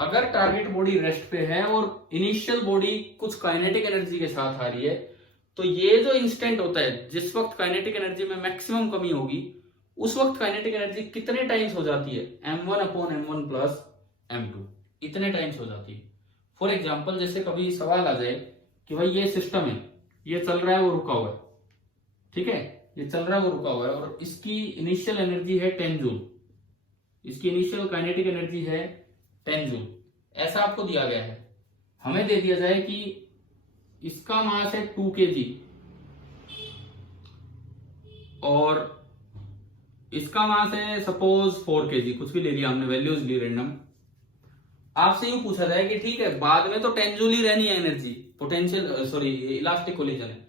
अगर टारगेट बॉडी रेस्ट पे है और इनिशियल बॉडी कुछ काइनेटिक एनर्जी के साथ आ रही है, तो ये जो इंस्टेंट होता है जिस वक्त काइनेटिक एनर्जी में मैक्सिमम कमी होगी, उस वक्त काइनेटिक एनर्जी कितने टाइम्स हो जाती है? m1 upon m1 plus m2, इतने टाइम्स हो जाती है। फॉर एग्जाम्पल, जैसे कभी सवाल आ जाए कि भाई ये सिस्टम है, ये चल रहा है वो रुका हुआ है, ठीक है, ये चल रहा है वो रुका हुआ है, और इसकी इनिशियल एनर्जी है 10 जूल, इसकी इनिशियल काइनेटिक एनर्जी है 10 जूल, ऐसा आपको दिया गया है। हमें दे दिया जाए कि इसका मास है 2 kg और इसका मास है सपोज 4 kg, कुछ भी ले लिया हमने, वैल्यूज ली रेंडम। आपसे यूं पूछा जाए कि ठीक है, बाद में तो 10 जूल ही रहनी है energy, potential sorry elastic collision है,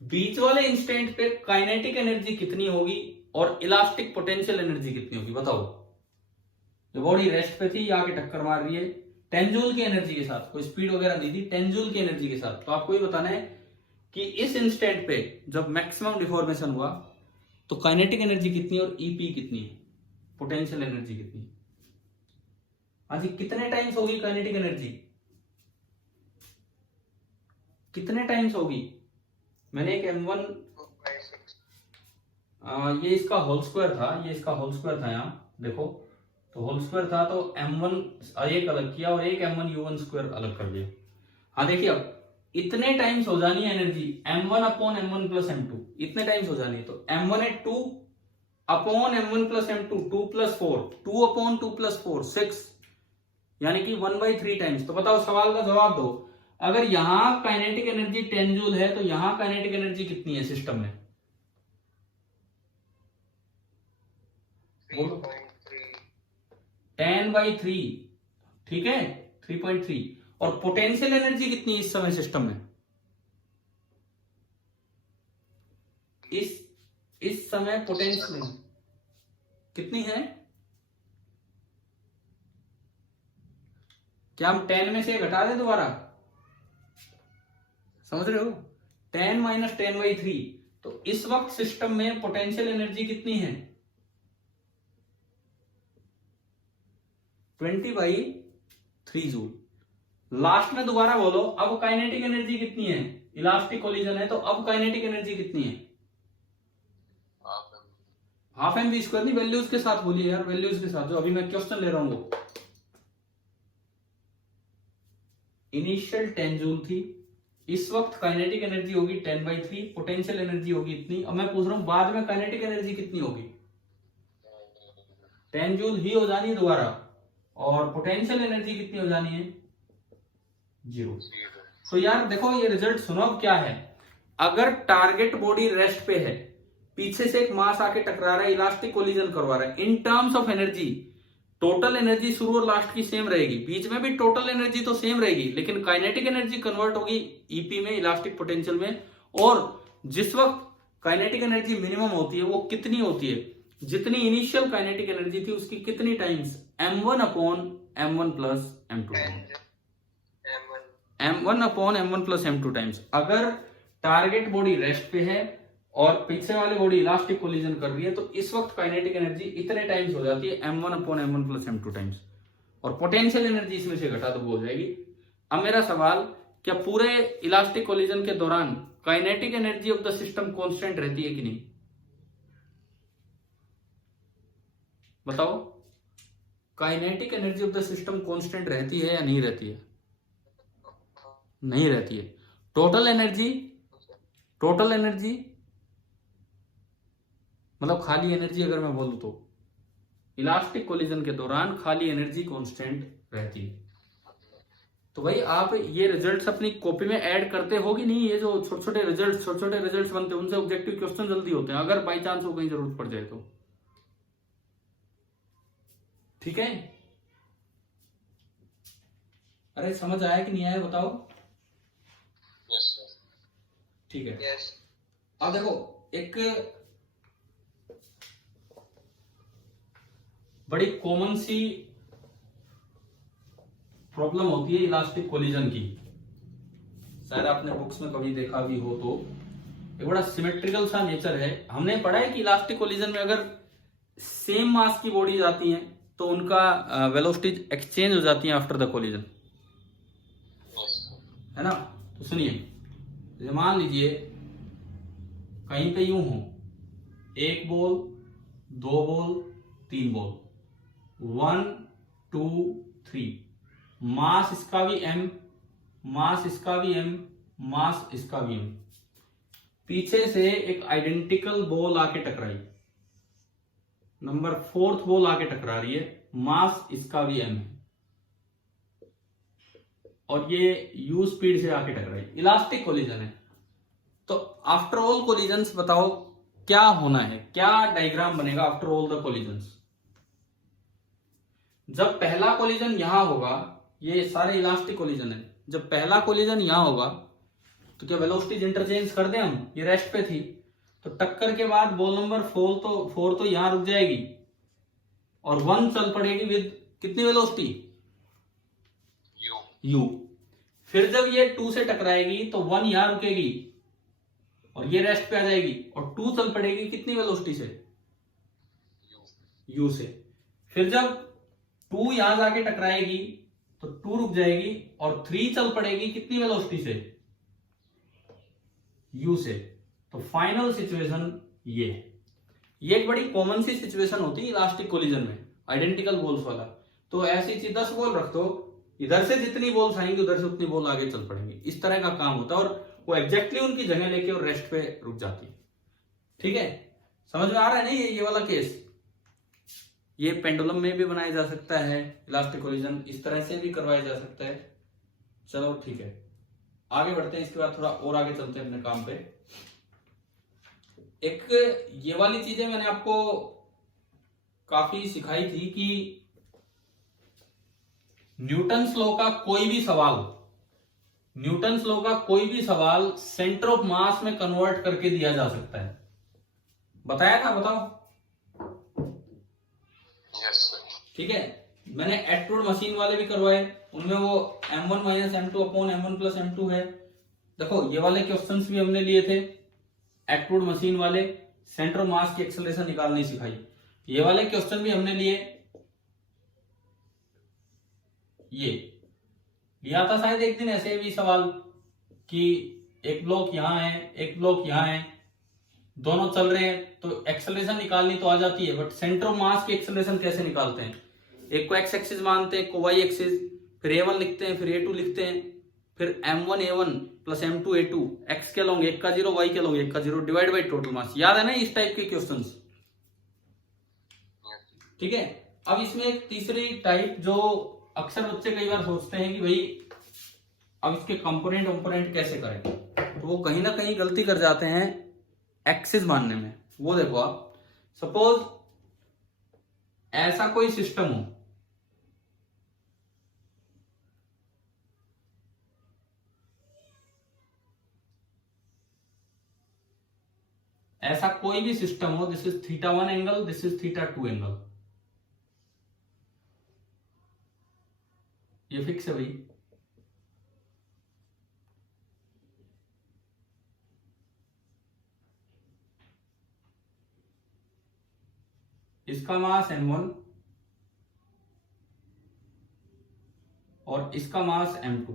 बीच वाले इंस्टेंट पे काइनेटिक एनर्जी कितनी होगी और इलास्टिक पोटेंशियल एनर्जी कितनी होगी? बताओ। जो बॉडी रेस्ट पे थी, ये आके टक्कर मार रही है 10 जूल की एनर्जी के साथ, कोई स्पीड वगैरह नहीं थी, 10 जूल की एनर्जी के साथ। तो आपको ये बताना है कि इस इंस्टेंट पे जब मैक्सिमम डिफॉर्मेशन हुआ तो काइनेटिक एनर्जी कितनी और ईपी कितनी है, पोटेंशियल एनर्जी कितनी। हाँ जी, कितने टाइम्स होगी काइनेटिक एनर्जी? कितने टाइम्स होगी? मैंने एक m1 ये इसका होल स्क्वायर था, ये इसका होल स्क्वायर था, यहाँ देखो, तो होल स्क्वायर था, तो m1 एक अलग किया और एक m1u1 स्क्वायर अलग कर दिया। हाँ देखिए, अब इतने टाइम्स हो जानी है energy m1 upon m1 plus m2, इतने टाइम्स हो जानी है। तो m1 है 2 upon m1 plus m2, 2 plus 4, 2 upon 2 plus 4, 6, यानी कि 1/3 टाइम्स। तो बताओ, सवाल का जवाब दो, अगर यहां काइनेटिक एनर्जी 10 जूल है तो यहां काइनेटिक एनर्जी कितनी है सिस्टम में? 10/3, ठीक है, 3.3। और पोटेंशियल एनर्जी कितनी है इस समय सिस्टम में? इस समय पोटेंशियल कितनी है? क्या हम 10 में से घटा दें दोबारा? समझ रहे हो? 10 माइनस 10/3। तो इस वक्त सिस्टम में पोटेंशियल एनर्जी कितनी है? 20/3 जूल। लास्ट में दोबारा बोलो, अब काइनेटिक एनर्जी कितनी है? इलास्टिक कोलिजन है, तो अब काइनेटिक एनर्जी कितनी है? हाफ mv स्क्वायर नहीं, वैल्यूज के साथ बोलिए यार, वैल्यूज के साथ, जो अभी मैं क्वेश्चन ले रहा हूं वो। इनिशियल 10 जूल थी, इस वक्त काइनेटिक एनर्जी होगी 10/3, पोटेंशियल एनर्जी होगी इतनी। अब मैं पूछ रहा हूं बाद में काइनेटिक एनर्जी कितनी होगी? 10 जूल ही हो जानी है दोबारा, और पोटेंशियल एनर्जी कितनी हो जानी है? 0। तो यार देखो, ये रिजल्ट सुनो अब क्या है। अगर टारगेट बॉडी रेस्ट पे है, पीछे से एक मास आके टकरा रहा है, इलास्टिक कोलिजन करवा रहा है। In terms of energy total energy शुरू और लास्ट की सेम रहेगी, बीच में भी टोटल एनर्जी तो सेम रहेगी, लेकिन काइनेटिक एनर्जी कन्वर्ट होगी ईपी में, इलास्टिक पोटेंशियल में। और जिस वक्त काइनेटिक एनर्जी मिनिमम होती है वो कितनी होती है, जितनी इनिशियल काइनेटिक एनर्जी थी उसकी कितनी times, m1 upon m1 plus m2 m1 upon m1 plus m2 times. अगर टारगेट बॉडी रेस्ट पे है और पीछे वाली बॉडी इलास्टिक कोलिजन कर रही है तो इस वक्त काइनेटिक एनर्जी इतने टाइम्स हो जाती है, m1 upon m1 plus m2 times, और पोटेंशियल एनर्जी इसमें से घटा तो वो हो जाएगी। अब मेरा सवाल, क्या पूरे इलास्टिक कोलिजन के दौरान kinetic energy of the system constant रहती है कि नहीं? बताओ, kinetic energy of the system constant रहती है या नहीं रहती है? नहीं रहती है। टोटल एनर्जी मतलब खाली एनर्जी, अगर मैं बोलूं तो इलास्टिक कोलिजन के दौरान खाली एनर्जी कांस्टेंट रहती है। तो भाई आप ये रिजल्ट्स अपनी कॉपी में ऐड करते हो कि नहीं? ये जो छोटे छोटे रिजल्ट्स बनते हैं उनसे ऑब्जेक्टिव क्वेश्चन जल्दी होते हैं, अगर बाई चांस हो कहीं जरूरत पड़ जाए तो। ठीक है, अरे समझ आया कि नहीं आया बताओ? Yes sir. ठीक है। यस। अब देखो, एक बड़ी कॉमन सी प्रॉब्लम होती है इलास्टिक कोलिजन की, शायद आपने बुक्स में कभी देखा भी हो तो। एक बड़ा सिमेट्रिकल सा नेचर है। हमने पढ़ा है कि इलास्टिक कोलिजन में अगर सेम मास की बॉडीज आती हैं तो उनका वेलोसिटीज एक्सचेंज हो जाती हैं आफ्टर द कोलिजन, है ना? तो सुनिए, मान लीजिए कहीं पे यूं हो, एक बॉल, दो बॉल, तीन बॉल, 1 2 3, मास इसका भी m, मास इसका भी m, मास इसका भी m। पीछे से एक आइडेंटिकल बॉल आके टकराई, नंबर 4th बॉल आके टकरा रही है, मास इसका भी m है, और ये u स्पीड से आके टकराई, इलास्टिक कोलिजन है। तो आफ्टर ऑल कोलिजन्स बताओ क्या होना है, क्या डायग्राम बनेगा आफ्टर ऑल द कोलिजन्स? जब पहला कोलिजन यहां होगा, ये सारे इलास्टिक कोलिजन है, जब पहला कोलिजन यहां होगा तो क्या वेलोसिटीज इंटरचेंज कर दें हम? ये रेस्ट पे थी, तो टक्कर के बाद बॉल नंबर 4 तो यहां रुक जाएगी और 1 चल पड़ेगी विद कितनी वेलोसिटी? u। फिर जब ये 2 से टकराएगी तो 1 यहां रुकेगी और ये रेस्ट पे आ जाएगी, और 2 चल पड़ेगी कितनी वेलोसिटी से? u से। फिर जब 2 यहां जाके टकराएगी तो 2 रुक जाएगी और 3 चल पड़ेगी कितनी वेलोसिटी से? u से। तो फाइनल सिचुएशन ये एक बड़ी कॉमन सी सिचुएशन होती है इलास्टिक कोलिजन में, आइडेंटिकल बॉल्स वाला। तो ऐसी चीज 10 बॉल रख दो, इधर से जितनी बॉल्स आएंगी उधर से उतनी बॉल आगे चल पड़ेंगी, इस तरह का काम होता है, और वो एग्जैक्टली उनकी जगह लेके और रेस्ट पे रुक जाती है। ठीक है, समझ में आ रहा है नहीं ये वाला केस? ये पेंडुलम में भी बनाया जा सकता है इलास्टिक कोलिजन, इस तरह से भी करवाया जा सकता है। चलो ठीक है, आगे बढ़ते हैं, इसके बाद थोड़ा और आगे चलते हैं अपने काम पे। एक ये वाली चीजें मैंने आपको काफी सिखाई थी कि न्यूटन्स लॉ का कोई भी सवाल सेंटर ऑफ मास में कन्वर्ट करके दिया जा सकता है, बताया था? बताओ। Yes sir. ठीक है, मैंने एक्ट्रूड मशीन वाले भी करवाए, उनमें वो m1 minus m2 upon m1 plus m2 है। देखो ये वाले क्वेश्चंस भी हमने लिए थे, एक्ट्रूड मशीन वाले, सेंटर ऑफ मास की एक्सेलरेशन निकालनी सिखाई। ये वाले क्वेश्चन भी हमने लिए, ये लिया था शायद एक दिन ऐसे भी सवाल कि एक ब्लॉक यहां है, एक ब्लॉक यहां है, दोनों चल रहे हैं, तो एक्सेलरेशन निकालनी तो आ जाती है, बट सेंटर ऑफ मास की एक्सेलरेशन कैसे निकालते हैं? एक को एक्स एक्सिस मानते हैं, एक को वाई एक्सिस, फिर a1 लिखते हैं, फिर a2 लिखते हैं, फिर m1 a1 plus m2 a2, x के लॉन्ग 1 का 0, y के लॉन्ग 1 का 0 डिवाइड बाई टोटल मास। याद है ना इस टाइप के क्वेश्चंस? ठीक है, अब इसमें एक तीसरी टाइप जो अक्सर बच्चे कई बार सोचते हैं कि भाई अब इसके कंपोनेंट कैसे करें, तो वो कहीं ना कहीं गलती कर जाते हैं एक्सिस मानने में। वो देखो आप, सपोज ऐसा कोई सिस्टम हो, ऐसा कोई भी सिस्टम हो, this is θ1 angle, this is θ2 angle, ये फिक्स है भाई। इसका मास m1 और इसका मास m2।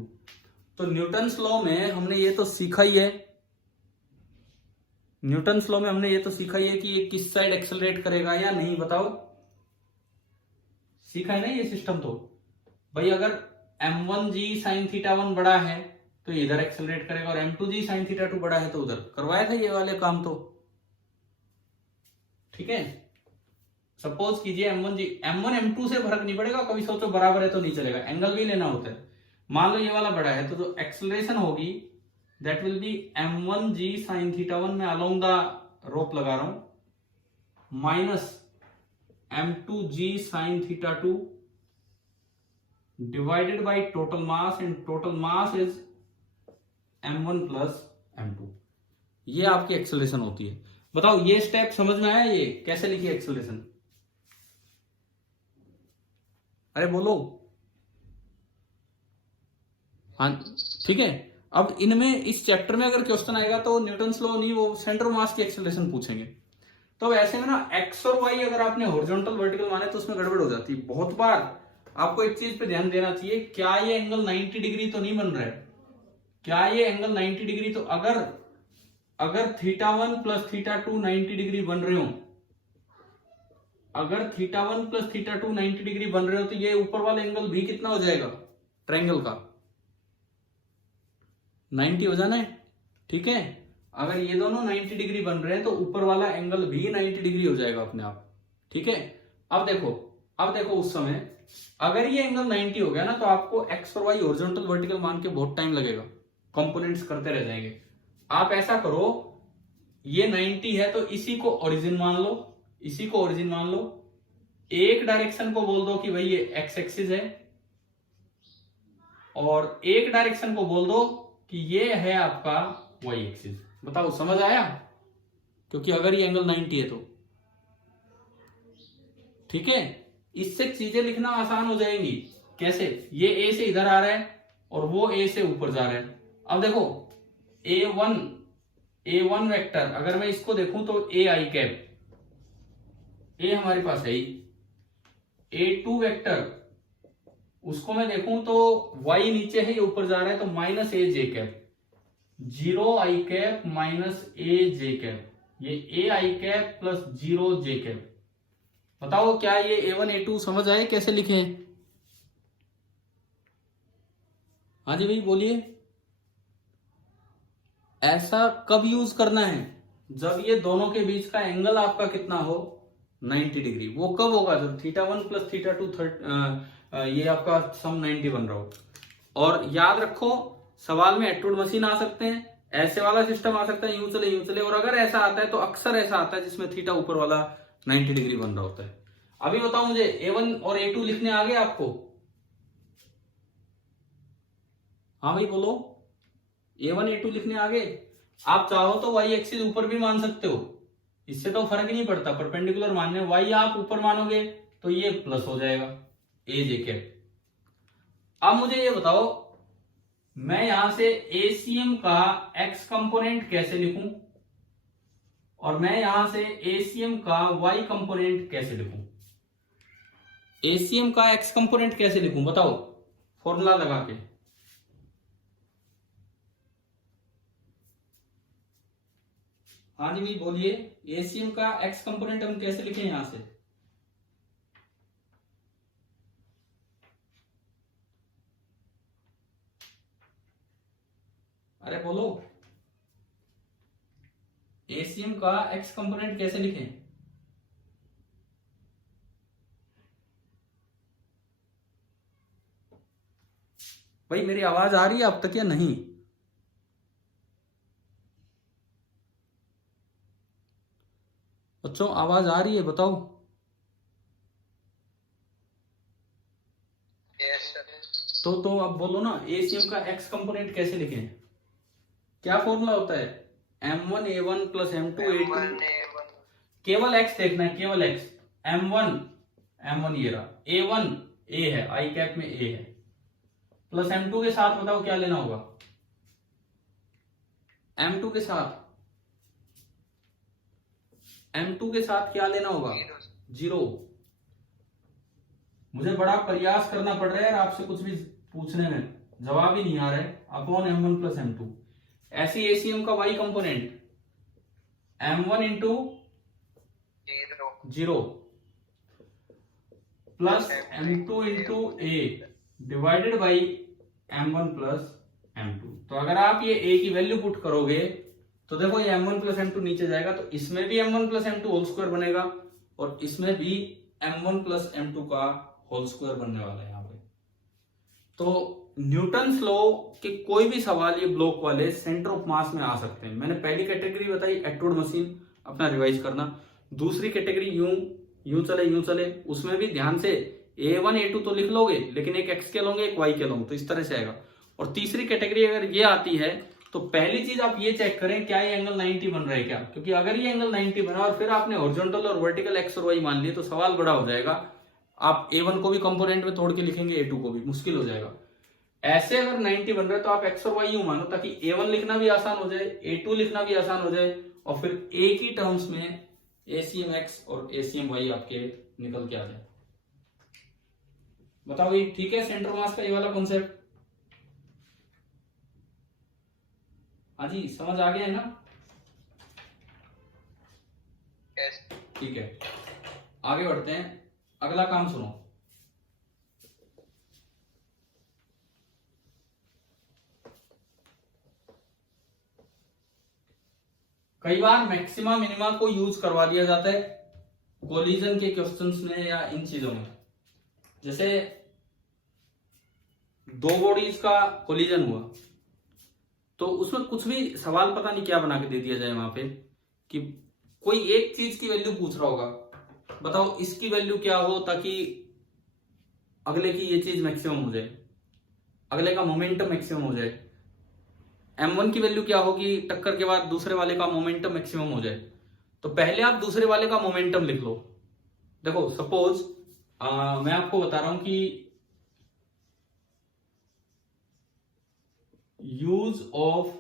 तो न्यूटन्स लॉ में हमने ये तो सीखा ही है, न्यूटन्स लॉ में हमने ये तो सीखा ही है कि ये किस साइड एक्सेलरेट करेगा या नहीं, बताओ, सीखा है ना ये सिस्टम। तो भाई अगर m1g sin θ1 बड़ा है तो इधर एक्सेलरेट करेगा, और m2g sin θ2 बड़ा है तो उधर। करवाया था ये वाले काम तो, ठीक है। सपोज कीजिए m1 m2 से फर्क नहीं पड़ेगा, कभी सोचो बराबर है तो नहीं चलेगा, एंगल भी लेना होता है। मान लो ये वाला बड़ा है तो जो एक्सेलरेशन होगी that will B m1g sin θ1 में अलोंग द रोप लगा रहा हूं, minus m2g sin θ2 divided by total mass, and total mass is m1 plus m2। ये आपकी एक्सेलरेशन होती है। बताओ ये स्टेप समझ में आया, ये कैसे लिखी एक्सेलरेशन? अरे बोलो। हाँ ठीक है। अब इनमें इस चैप्टर में अगर क्वेश्चन आएगा तो न्यूटन्स लॉ नहीं, वो सेंटर मास की एक्सेलरेशन पूछेंगे। तो ऐसे में ना एक्स और वाई अगर आपने हॉरिजॉन्टल वर्टिकल माने तो उसमें गड़बड़ हो जाती है बहुत बार। आपको एक चीज पे ध्यान देना चाहिए, क्या ये एंगल 90 डिग्री तो नहीं बन रहा है? क्या ये एंगल 90 डिग्री, तो अगर θ1 प्लस θ2 90 डिग्री बन रहे हो, अगर θ1 प्लस θ2 90 डिग्री बन रहे हो तो ये ऊपर वाला एंगल भी कितना हो जाएगा ट्रायंगल का? 90 हो जाना है, ठीक है। अगर ये दोनों 90 डिग्री बन रहे हैं तो ऊपर वाला एंगल भी 90 डिग्री हो जाएगा अपने आप, ठीक है। अब देखो उस समय अगर ये एंगल 90 हो गया ना तो आपको एक्स और वाई हॉरिजॉन्टल वर्टिकल मान के बहुत टाइम लगेगा, कंपोनेंट्स करते रह जाएंगे। आप ऐसा करो, ये 90 है तो इसी को ओरिजिन मान लो, इसी को ओरिजिन मान लो। एक डायरेक्शन को बोल दो कि भाई ये एक्स एक्सिस है, और एक डायरेक्शन को बोल दो कि ये है आपका वाई एक्सिस। बताओ समझ आया? क्योंकि अगर ये एंगल 90 है तो, ठीक है। इससे चीजें लिखना आसान हो जाएंगी। कैसे? ये ए से इधर आ रहा है और वो ए से ऊपर जा रहा है। अब देखो A1 वेक्टर अगर मैं इसको देखूं तो ए आई कैप, ए हमारे पास है ही। A2 वेक्टर उसको मैं देखूं तो y नीचे है, ये ऊपर जा रहा है, तो माइनस ए जे कैप, 0 आई कैप माइनस ए जे कैप, ये ए आई कैप प्लस 0 जे कैप। बताओ क्या ये A1 A2 समझ आए कैसे लिखे? हाँ जी भाई बोलिए। ऐसा कब यूज करना है? जब ये दोनों के बीच का एंगल आपका कितना हो, 90 डिग्री। वो कब होगा? जब θ1 प्लस θ2 ये आपका सम 90 बन रहा हो। और याद रखो सवाल में एटवुड मशीन आ सकते हैं, ऐसे वाला सिस्टम आ सकता है, यूं चले, और अगर ऐसा आता है तो अक्सर ऐसा आता है जिसमें थीटा ऊपर वाला 90 डिग्री बन रहा होता है। अभी बताओ मुझे A1 और A2 लिखने आ गए आपको? हाँ भाई बोलो। A1 A2 लिखने आ गए? आप चाहो तो y एक्सिस ऊपर भी मान सकते हो, इससे तो फर्क नहीं पड़ता, परपेंडिकुलर मानने। y आप ऊपर मानोगे तो ये प्लस हो जाएगा ए जे कैप। अब मुझे ये बताओ, मैं यहां से ACM का x कंपोनेंट कैसे लिखूं और मैं यहां से ACM का y कंपोनेंट कैसे लिखूं? ACM का x कंपोनेंट कैसे लिखूं बताओ, फॉर्मूला लगा के। हाँ जी भाई बोलिए, ACM का x कंपोनेंट हम कैसे लिखें यहां से? अरे बोलो, ACM का x कंपोनेंट कैसे लिखें? भाई मेरी आवाज आ रही है अब तक या नहीं? बच्चों आवाज आ रही है? बताओ। Yes sir. तो अब बोलो ना, एसीएम का एक्स कंपोनेंट कैसे लिखें? क्या फॉर्मूला होता है? m1a1 plus m2a2। केवल एक्स देखना है, केवल एक्स। m1 ये रहा, a1 a है, आई कैप में a है, प्लस m2 के साथ बताओ क्या लेना होगा? m2 के साथ क्या लेना होगा? 0। मुझे बड़ा प्रयास करना पड़ रहा है आपसे कुछ भी पूछने में, जवाब ही नहीं आ रहा है। Upon m1 plus m2। ऐसी एसीएम का y component m1 into 0 plus m2 into a divided by m1 plus m2। तो अगर आप ये a की वैल्यू पुट करोगे तो देखो ये m1 प्लस m2 नीचे जाएगा, तो इसमें भी m1 plus m2 whole square बनेगा और इसमें भी m1 प्लस m2 का होल स्क्वायर बनने वाला है यहाँ पे। तो न्यूटन्स लॉ के कोई भी सवाल ये ब्लॉक वाले सेंटर ऑफ मास में आ सकते हैं। मैंने पहली कैटेगरी बताई एटवुड मशीन, अपना रिवाइज करना। दूसरी कैटेगरी यूं चले, उसमें भी ध्यान से a1 a2 तो लिख लोगे, लेकिन एक x के लोगे एक y के लोगे, तो इस तरह से आएगा। और तीसरी कैटेगरी अगर ये आती है तो पहली चीज आप ये चेक करें क्या ये एंगल 90 बन रहा है क्या, क्योंकि अगर ये एंगल 90 बना और फिर आपने हॉरिजॉन्टल और वर्टिकल एक्स और वाई मान लिए तो सवाल बड़ा हो जाएगा। आप a1 को भी कंपोनेंट में तोड़ के लिखेंगे, a2 को भी, मुश्किल हो जाएगा। ऐसे अगर 90 बन रहा है तो आप x और y यूं मानो ताकि a1 लिखना भी आसान हो जाए, a2 लिखना भी आसान हो जाए, और फिर a की टर्म्स में ACM x और ACM y आपके निकल के आ जाए। बताओ ये ठीक है सेंटर मास का ये वाला कॉन्सेप्ट? हाँ जी, समझ आ गया है ना? यस। ठीक है, आगे बढ़ते हैं। अगला काम सुनो। कई बार मैक्सिमा मिनिमा को यूज करवा दिया जाता है कोलिजन के क्वेश्चंस में या इन चीजों में। जैसे दो बॉडीज का कोलिजन हुआ तो उसमें कुछ भी सवाल पता नहीं क्या बना के दे दिया जाए वहां पे कि कोई एक चीज की वैल्यू पूछ रहा होगा, बताओ इसकी वैल्यू क्या हो ताकि अगले की ये चीज मैक्सिमम हो जाए, अगले का मोमेंटम मैक्सिमम हो जाए। m1 की वैल्यू क्या होगी टक्कर के बाद दूसरे वाले का मोमेंटम मैक्सिमम हो जाए। तो पहले आप दूसरे वाले का मोमेंटम लिख लो। देखो सपोज मैं आपको बता रहा हूं कि use of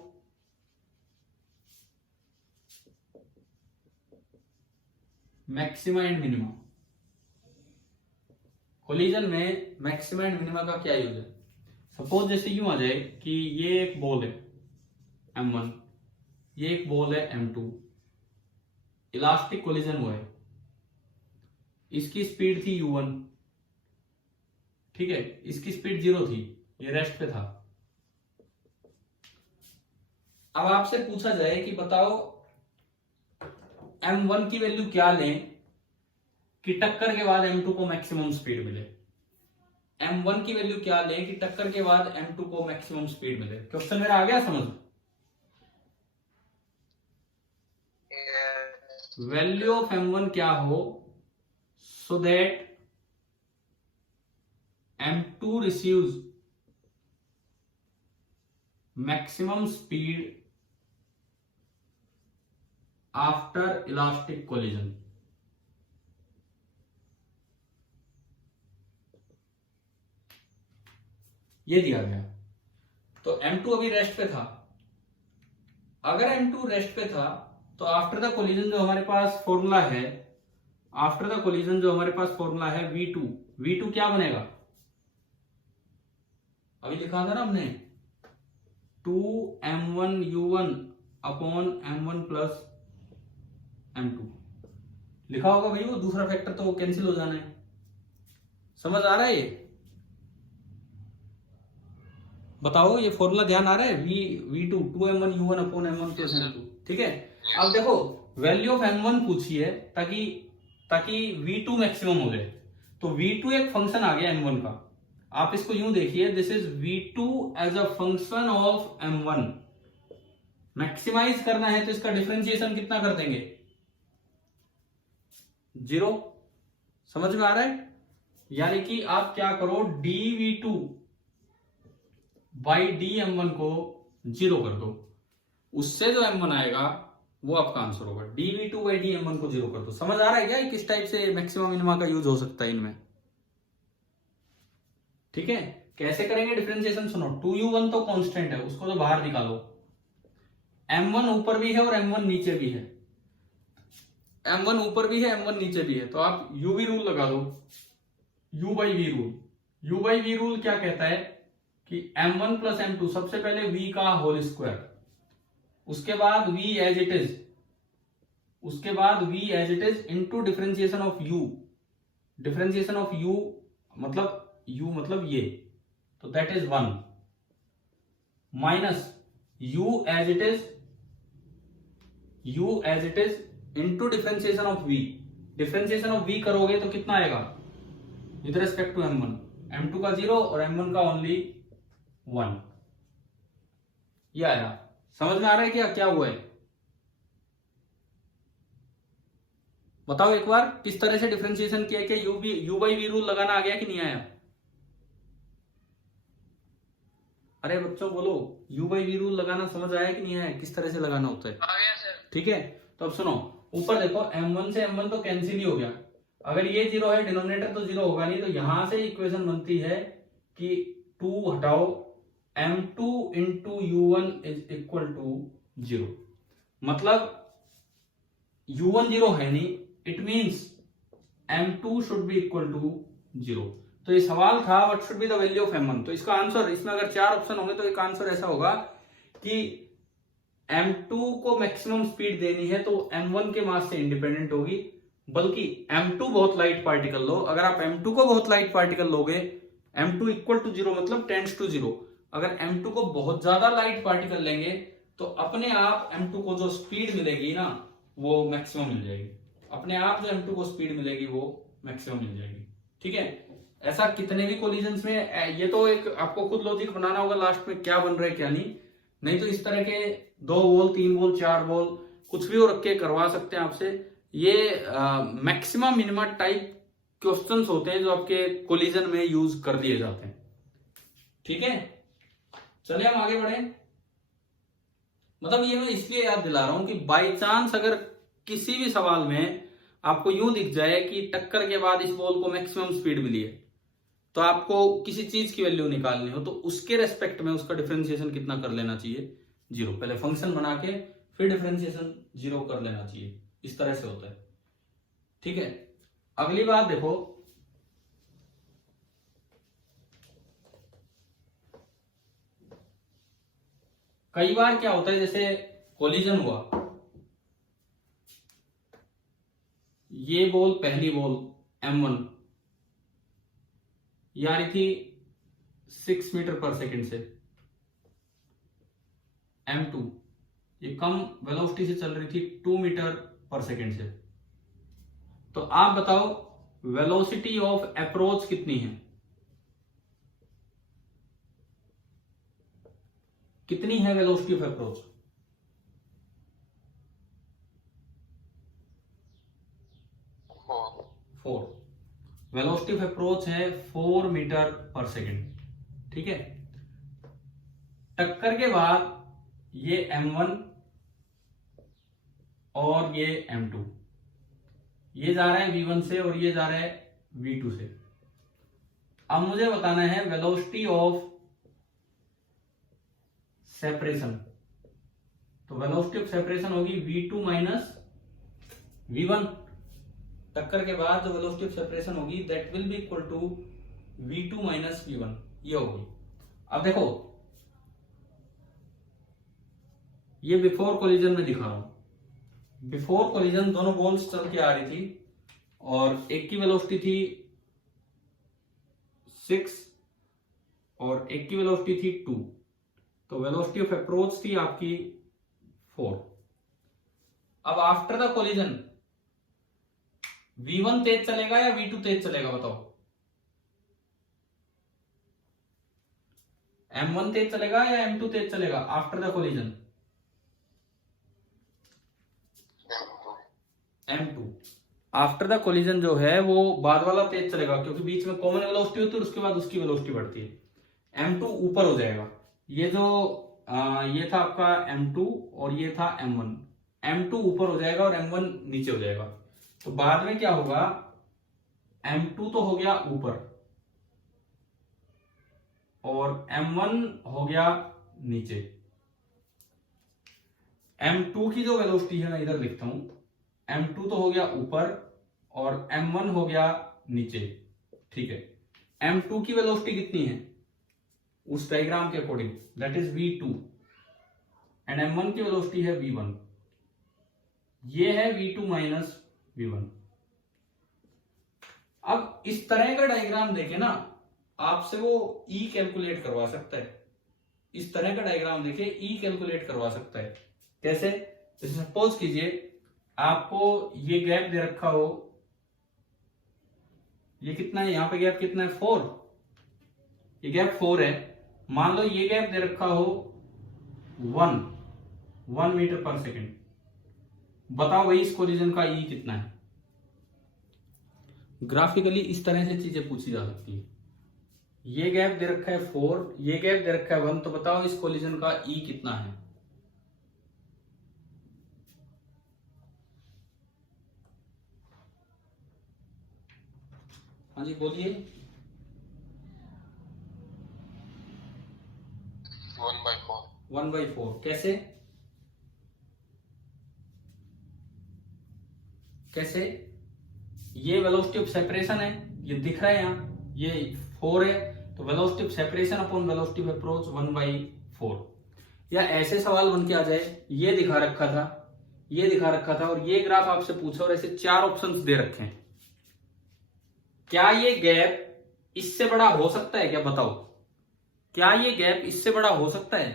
maxima and minima. Collision में मैक्सिमा एंड मिनिमा का क्या यूज है? सपोज जैसे यूं आ जाए कि ये एक बॉल है m1, ये एक बॉल है m2, इलास्टिक कोलिजन हुआ है, इसकी स्पीड थी u1, ठीक है, इसकी स्पीड 0 थी, ये रेस्ट पे था। अब आपसे पूछा जाए कि बताओ m1 की वैल्यू क्या लें कि टक्कर के बाद m2 को मैक्सिमम स्पीड मिले। m1 की वैल्यू क्या लें कि टक्कर के बाद m2 को मैक्सिमम स्पीड मिले। क्वेश्चन मेरा आ गया समझ? वैल्यू ऑफ m1 क्या हो so that m2 receives maximum speed after elastic collision. ये दिया गया। तो m2 अभी रेस्ट पे था। अगर m2 रेस्ट पे था तो आफ्टर द कोलिजन जो हमारे पास फॉर्मूला है, आफ्टर द कोलिजन जो हमारे पास फॉर्मूला है v2 क्या बनेगा? अभी लिखा था ना हमने 2m1u1 upon m1 plus m2 लिखा होगा भाई, वो दूसरा फैक्टर तो कैंसिल हो जाना है। समझ आ रहा है ये? बताओ ये फॉर्मूला ध्यान आ रहा है? v2 2m1u1 upon m1 plus m2, ठीक है। अब देखो वैल्यू ऑफ m1 पूछी है ताकि v2 मैक्सिमम हो जाए। तो v2 एक फंक्शन आ गया m1 का। आप इसको यूं देखिए, this is v2 as a function of m1। Maximize करना है तो इसका डिफरेंशिएशन कितना कर देंगे? 0। समझ में आ रहा है? यानी कि आप क्या करो, dv2 बाई dm1 को 0 कर दो, उससे जो m1 आएगा वो आपका आंसर होगा। dv2 बाई dm1 को 0 कर दो। समझ आ रहा है क्या किस टाइप से मैक्सिमम मिनिमा का यूज हो सकता है इनमें? ठीक है, कैसे करेंगे डिफरेंशिएशन सुनो। 2u1 तो कांस्टेंट है, उसको तो बाहर निकालो। m1 ऊपर भी है और m1 नीचे भी है, m1 ऊपर भी है m1 नीचे भी है, तो आप u v रूल लगा दो, u by v rule. u by v rule क्या कहता है कि m1 प्लस m2, सबसे पहले v का होल स्क्वायर, उसके बाद v एज इट इज, उसके बाद v as it is into differentiation of u। Differentiation of u मतलब ये, तो that is 1 minus u as it is into differentiation of v। Differentiation of v करोगे तो कितना आएगा with respect to m1, m2 का 0 और m1 का ओनली 1। ये आया। समझ में आ रहा है क्या हुआ है? बताओ एक बार किस तरह से डिफरेंशिएशन किया कि u बाई v रूल लगाना आ गया कि नहीं आया? अरे बच्चों बोलो, u बाई v रूल लगाना समझ आया कि नहीं आया, किस तरह से लगाना होता है? आ गया सर। ठीक है, तो अब सुनो, ऊपर देखो m1 से m1 तो कैंसिल ही हो गया। अगर ये 0 है, डिनोमिनेटर तो 0 होगा नहीं, तो यहां से इक्वेशन बनती है कि 2 हटाओ m2 into u1 is equal to 0। मतलब u1 0 है नहीं, it means m2 should be equal to 0। तो ये सवाल था what should be the value of m1। तो इसका आंसर, इसमें अगर 4 ऑप्शन होंगे तो एक आंसर ऐसा होगा कि m2 को मैक्सिमम स्पीड देनी है तो m1 के मास से इंडिपेंडेंट होगी, बल्कि m2 बहुत लाइट पार्टिकल लो। अगर आप m2 को बहुत लाइट पार्टिकल लोगे, m2 इक्वल टू 0 मतलब टेंड्स टू 0, अगर m2 को बहुत ज्यादा लाइट पार्टिकल लेंगे तो अपने आप m2 को जो स्पीड मिलेगी ना वो मैक्सिमम मिल जाएगी। अपने आप जो m2 को स्पीड मिलेगी वो मैक्सिमम मिल जाएगी। ठीक है, ऐसा कितने भी कोलिजन्स में, ये तो एक आपको खुद लॉजिक बनाना होगा लास्ट में क्या बन रहा है क्या नहीं तो इस तरह के 2 बॉल 3 बॉल 4 बॉल कुछ भी वो रख के करवा सकते हैं आपसे। ये मैक्सिमम मिनिमा टाइप क्वेश्चंस होते हैं जो आपके कोलिजन में यूज कर दिए जाते हैं। ठीक है, चलिए हम आगे बढ़े। मतलब ये मैं इसलिए याद दिला रहा हूं कि बाई चांस अगर किसी भी सवाल में आपको यूं दिख जाए कि टक्कर के बाद इस बॉल को मैक्सिमम स्पीड मिली है, तो आपको किसी चीज की वैल्यू निकालनी हो तो उसके रेस्पेक्ट में उसका डिफरेंशिएशन कितना कर लेना चाहिए, 0। पहले फंक्शन बना के फिर डिफरेंशिएशन 0 कर लेना चाहिए। इस तरह से होता है। ठीक है, अगली बात देखो, कई बार क्या होता है जैसे कोलिजन हुआ, ये बॉल पहली बॉल m1 ये आ रही थी 6 मीटर पर सेकंड से, m2 ये कम वेलोसिटी से चल रही थी 2 मीटर पर सेकंड से। तो आप बताओ वेलोसिटी ऑफ अप्रोच कितनी है? कितनी है velocity of approach? Four. Velocity of approach है 4 मीटर पर सेकंड। ठीक है, टक्कर के बाद ये m1 और ये m2 ये जा रहा है v1 से और ये जा रहा है v2 से। अब मुझे बताना है वेलोसिटी ऑफ सेपरेशन। तो वेलोसिटी ऑफ सेपरेशन होगी v2 माइनस v1। टक्कर के बाद जो वेलोसिटी ऑफ सेपरेशन होगी that will be equal to v2 minus v1, ये होगी। अब देखो ये बिफोर कोलिजन में दिखा रहा हूं। बिफोर कोलिजन दोनों बॉल्स चल के आ रही थी और एक की वेलोसिटी थी 6 और एक की वेलोसिटी थी 2। तो वेलोसिटी ऑफ अप्रोच थी आपकी 4। अब आफ्टर द कोलिजन v1 तेज चलेगा या v2 तेज चलेगा बताओ? m1 तेज चलेगा या m2 तेज चलेगा after the collision? m2। After the collision जो है वो बाद वाला तेज चलेगा, क्योंकि बीच में कॉमन वेलोसिटी होती है और उसके बाद उसकी वेलोसिटी बढ़ती है। m2 ऊपर हो जाएगा। ये जो ये था आपका m2 और ये था m1। m2 ऊपर हो जाएगा और m1 नीचे हो जाएगा। तो बाद में क्या होगा, m2 तो हो गया ऊपर और m1 हो गया नीचे। m2 की जो वेलोसिटी है मैं इधर लिखता हूं, m2 तो हो गया ऊपर और m1 हो गया नीचे। ठीक है, m2 की वेलोसिटी कितनी है उस डायग्राम के according, that is v2 and m1 की वेलोसिटी है v1। ये है v2 माइनस v1। अब इस तरह का डायग्राम देखे ना, आपसे वो e कैलकुलेट करवा सकता है। इस तरह का डायग्राम देखे e कैलकुलेट करवा सकता है। कैसे? जैसे सपोज कीजिए आपको ये गैप दे रखा हो, ये कितना है, यहां पे गैप कितना है 4, ये गैप 4 है। मान लो ये गैप दे रखा हो 1 मीटर पर सेकेंड। बताओ भाई इस कोलिजन का ई कितना है। ग्राफिकली इस तरह से चीजें पूछी जा सकती है। ये गैप दे रखा है 4, ये गैप दे रखा है 1, तो बताओ इस कोलिजन का ई कितना है। हाँ जी बोलिए। 1/4। कैसे? कैसे? ये वेलोसिटी ऑफ सेपरेशन है, ये दिख रहा है यहां, ये 4 है, तो velocity of separation upon velocity of approach 1/4। या ऐसे सवाल बन के आ जाए, ये दिखा रखा था, ये दिखा रखा था और ये ग्राफ आपसे पूछा और ऐसे 4 ऑप्शंस दे रखे हैं। क्या ये गैप इससे बड़ा हो सकता है क्या? बताओ, क्या ये गैप इससे बड़ा हो सकता है?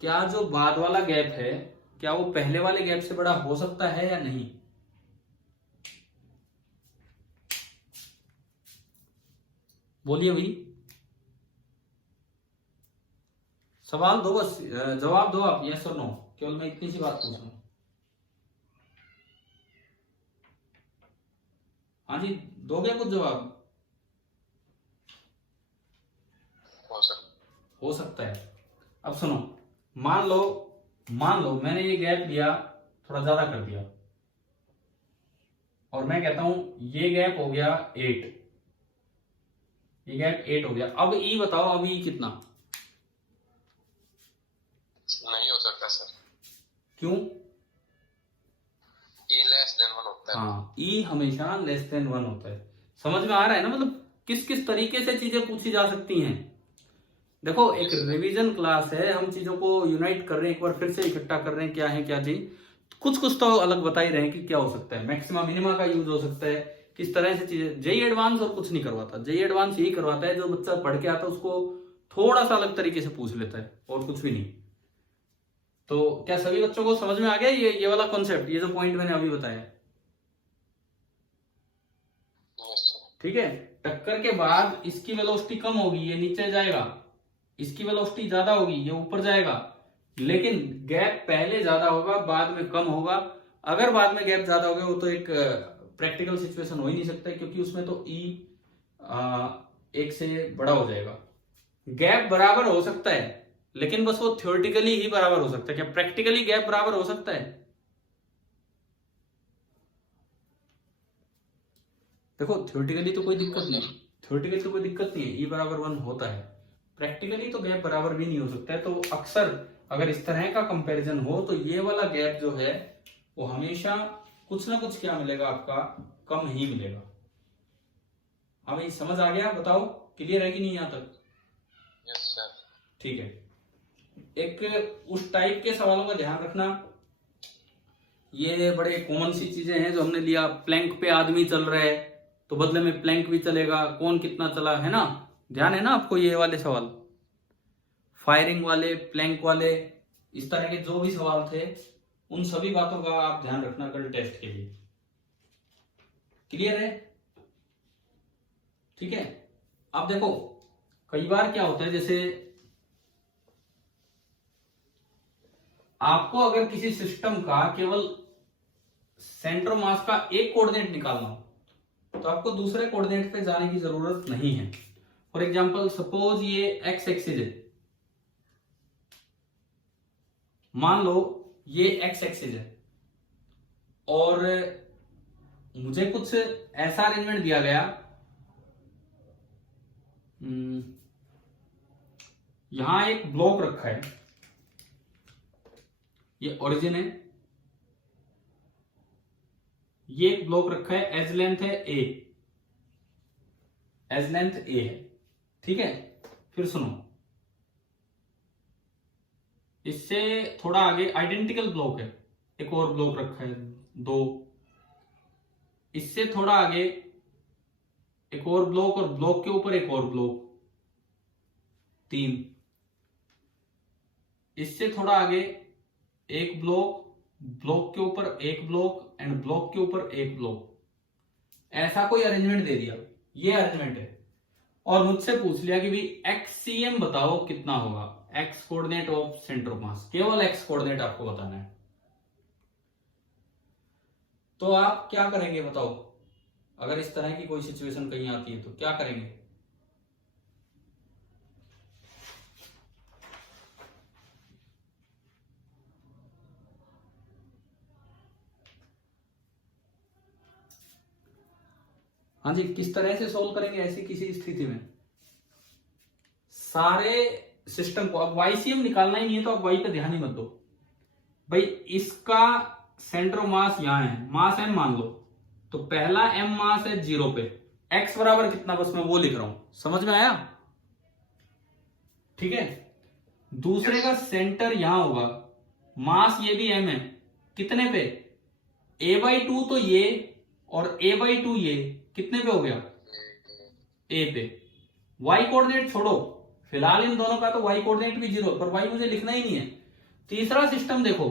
क्या जो बाद वाला गैप है, क्या वो पहले वाले गैप से बड़ा हो सकता है या नहीं? बोलिए भाई, सवाल दो बस, जवाब दो आप, यस और नो। केवल मैं इतनी सी बात पूछ रहा हूं। हाँ जी, दोगे कुछ जवाब? हो सकता है। अब सुनो, मान लो मैंने ये गैप लिया, थोड़ा ज्यादा कर दिया और मैं कहता हूं ये गैप हो गया 8, ये गैप 8 हो गया। अब ई बताओ, अब ई कितना? नहीं हो सकता सर। क्यों? ई लेस देन 1 होता है। हाँ, ई हमेशा लेस देन 1 होता है। समझ में आ रहा है ना, मतलब किस किस तरीके से चीजें पूछी जा सकती हैं। देखो, एक रिवीजन क्लास है, हम चीजों को यूनाइट कर रहे हैं, एक बार फिर से इकट्ठा कर रहे हैं, क्या है क्या चीज, कुछ कुछ तो अलग बता ही रहे हैं कि क्या हो सकता है। मैक्सिमा मिनिमा का यूज हो सकता है, किस तरह से चीजें। जेई एडवांस और कुछ नहीं करवाता, जेई एडवांस यही करवाता है जो बच्चा पढ़ के आता है उसको थोड़ा सा अलग तरीके से पूछ लेता है, और कुछ भी नहीं। तो क्या सभी बच्चों को समझ में आ गया ये वाला कॉन्सेप्ट, ये जो पॉइंट मैंने अभी बताया? ठीक है। टक्कर के बाद इसकी वेलोसिटी कम होगी, ये नीचे जाएगा, इसकी वेलोसिटी ज्यादा होगी, ये ऊपर जाएगा। लेकिन गैप पहले ज्यादा होगा, बाद में कम होगा। अगर बाद में गैप ज्यादा होगा, वो तो एक प्रैक्टिकल सिचुएशन हो ही नहीं सकता, क्योंकि उसमें तो ई 1 से बड़ा हो जाएगा। गैप बराबर हो सकता है, लेकिन बस वो थ्योरेटिकली ही बराबर हो सकता है। क्या प्रैक्टिकली गैप बराबर हो सकता है? देखो, थ्योरेटिकली तो कोई दिक्कत नहीं, थ्योरेटिकली तो कोई दिक्कत नहीं है, ई बराबर 1 होता है। प्रैक्टिकली तो गैप बराबर भी नहीं हो सकता है। तो अक्सर अगर इस तरह का कंपैरिजन हो तो ये वाला गैप जो है वो हमेशा कुछ ना कुछ क्या मिलेगा, आपका कम ही मिलेगा। हाँ भाई, समझ आ गया? बताओ, क्लियर है कि नहीं यहां तक? Yes sir. ठीक है। एक उस टाइप के सवालों का ध्यान रखना, ये बड़े कॉमन सी चीजें हैं जो हमने लिया। प्लैंक पे आदमी चल रहा है तो बदले में प्लैंक भी चलेगा, कौन कितना चला, है ना? ध्यान है ना आपको ये वाले सवाल, फायरिंग वाले, प्लैंक वाले, इस तरह के जो भी सवाल थे, उन सभी बातों का आप ध्यान रखना कल टेस्ट के लिए। क्लियर है? ठीक है। अब देखो, कई बार क्या होता है, जैसे आपको अगर किसी सिस्टम का केवल सेंटर मास का एक कोऑर्डिनेट निकालना हो तो आपको दूसरे कोऑर्डिनेट पे जाने की जरूरत नहीं है। फॉर एग्जांपल सपोज ये एक्स एक्सिस है, मान लो ये एक्स एक्सिस है और मुझे कुछ ऐसा अरेंजमेंट दिया गया, यहां एक ब्लॉक रखा है, ये ओरिजिन है, ये एक ब्लॉक रखा है, एज लेंथ है ए, एज लेंथ ए है, ठीक है। फिर सुनो, इससे थोड़ा आगे आइडेंटिकल ब्लॉक है, एक और ब्लॉक रखा है 2, इससे थोड़ा आगे एक और ब्लॉक और ब्लॉक के ऊपर एक और ब्लॉक 3, इससे थोड़ा आगे एक ब्लॉक, ब्लॉक के ऊपर एक ब्लॉक एंड ब्लॉक के ऊपर एक ब्लॉक। ऐसा कोई अरेंजमेंट दे दिया, ये अरेंजमेंट है, और मुझसे पूछ लिया कि भाई एक्ससीएम बताओ कितना होगा, x coordinate of centre of mass, केवल एक्स कोऑर्डिनेट आपको बताना है। तो आप क्या करेंगे बताओ, अगर इस तरह की कोई सिचुएशन कहीं आती है तो क्या करेंगे? हाँ जी, किस तरह से सोल्व करेंगे ऐसी किसी स्थिति में? सारे सिस्टम को, अब वाईसीएम निकालना ही नहीं है तो आप वाई पे ध्यान ही मत दो भाई। इसका सेंटर ऑफ मास यहां है, मास एम मान लो, तो पहला एम मास है 0 पे, एक्स बराबर कितना बस मैं वो लिख रहा हूं, समझ में आया? ठीक है। दूसरे का सेंटर यहां होगा, मास ये भी एम है, कितने पे? a/2 तो ये और a/2 ये कितने पे हो गया? ए पे। y कोऑर्डिनेट छोड़ो, फिलहाल इन दोनों का तो y कोऑर्डिनेट भी 0, पर y मुझे लिखना ही नहीं है। तीसरा सिस्टम देखो,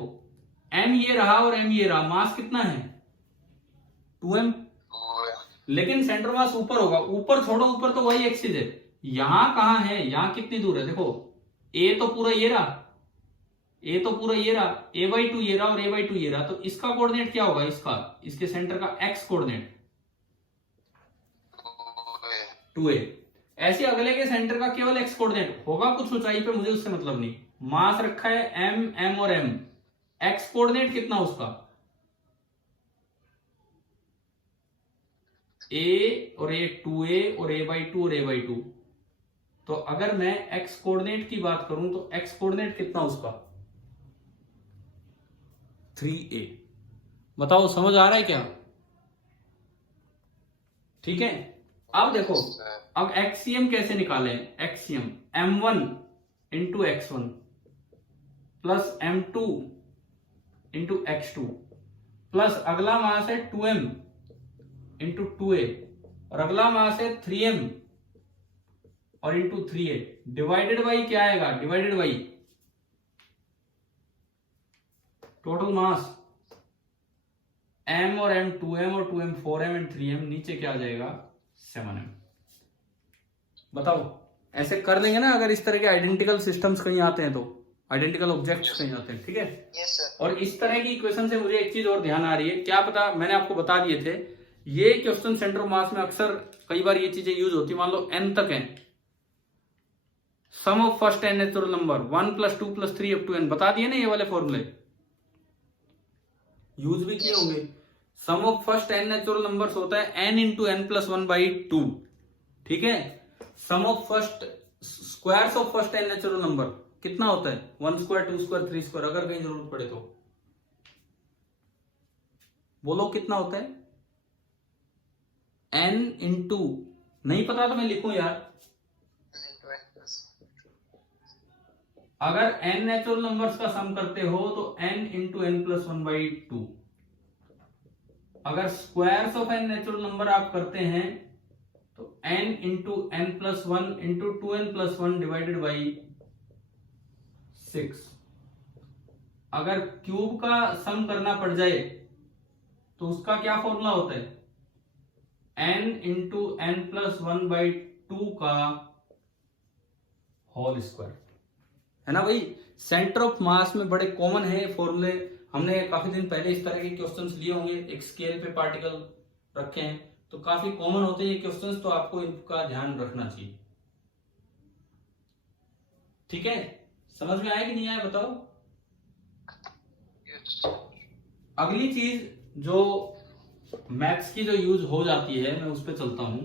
m ये रहा और m ये रहा, मास कितना है? 2m, लेकिन सेंटर मास ऊपर होगा, ऊपर छोड़ो, ऊपर तो y एक्सिस है, यहां कहां है, यहां कितनी दूर है? देखो a तो पूरा ये रहा, a तो पूरा ये रहा, a/2 ये रहा और a/2 ये रहा, तो इसका कोऑर्डिनेट क्या होगा? इसका, इसके सेंटर का x कोऑर्डिनेट 2a। ऐसे अगले के सेंटर का केवल x कोऑर्डिनेट होगा कुछ ऊंचाई पे, मुझे उससे मतलब नहीं, मास रखा है m, m और m, x कोऑर्डिनेट कितना उसका? a और a 2a और a/2 और a/2। तो अगर मैं x कोऑर्डिनेट की बात करूं तो x कोऑर्डिनेट कितना उसका? 3a। बताओ समझ आ रहा है क्या? ठीक है। अब देखो, अब एक्सीएम कैसे निकालें? एक्सीएम m1 into x1 plus m2 into x2 plus अगला मास है 2m इंटू 2a और अगला मास है 3m और इंटू 3a, डिवाइडेड बाई क्या आएगा? Divided by total mass m और m 2m और 2m 4m एंड 3m, नीचे क्या आ जाएगा? 7m। बताओ, ऐसे कर देंगे ना अगर इस तरह के आइडेंटिकल सिस्टम्स कहीं आते हैं तो, आइडेंटिकल ऑब्जेक्ट्स कहीं आते हैं, ठीक है? Yes sir. और इस तरह की इक्वेशन से मुझे एक चीज और ध्यान आ रही है, क्या पता, मैंने आपको बता दिए थे, ये क्वेश्चन सेंटर ऑफ मास में अक्सर कई बार ये चीजें यूज होती, मान लो n तक है, sum of first n natural number 1 + 2 + 3 up to n, बता दिए ना ये वाले फॉर्मूले, यूज भी किए होंगे। Sum of first n natural numbers होता है n इंटू n + 1/2, ठीक है। Sum of first squares of first n natural number कितना होता है? 1 स्क्वायर 2 स्क्वायर 3 स्क्वायर, अगर कहीं जरूरत पड़े तो बोलो कितना होता है? n इंटू, नहीं पता तो मैं लिखूं यार, अगर n नेचुरल नंबर्स का सम करते हो तो n इंटू n + 1/2, अगर squares of n natural number आप करते हैं तो n into n + 1 into 2n + 1 divided by 6। अगर क्यूब का सम करना पड़ जाए तो उसका क्या फॉर्मूला होता है? n इंटू n + 1/2 का होल स्क्वायर। है ना भाई। सेंटर ऑफ मास में बड़े कॉमन है फॉर्मूले, हमने काफी दिन पहले इस तरह के क्वेश्चंस लिए होंगे, एक स्केल पे पार्टिकल रखे हैं, तो काफी कॉमन होते हैं ये क्वेश्चंस, तो आपको इनका ध्यान रखना चाहिए। ठीक है, समझ में आया कि नहीं आया बताओ। अगली चीज जो मैथ्स की जो यूज हो जाती है, मैं उस पर चलता हूं।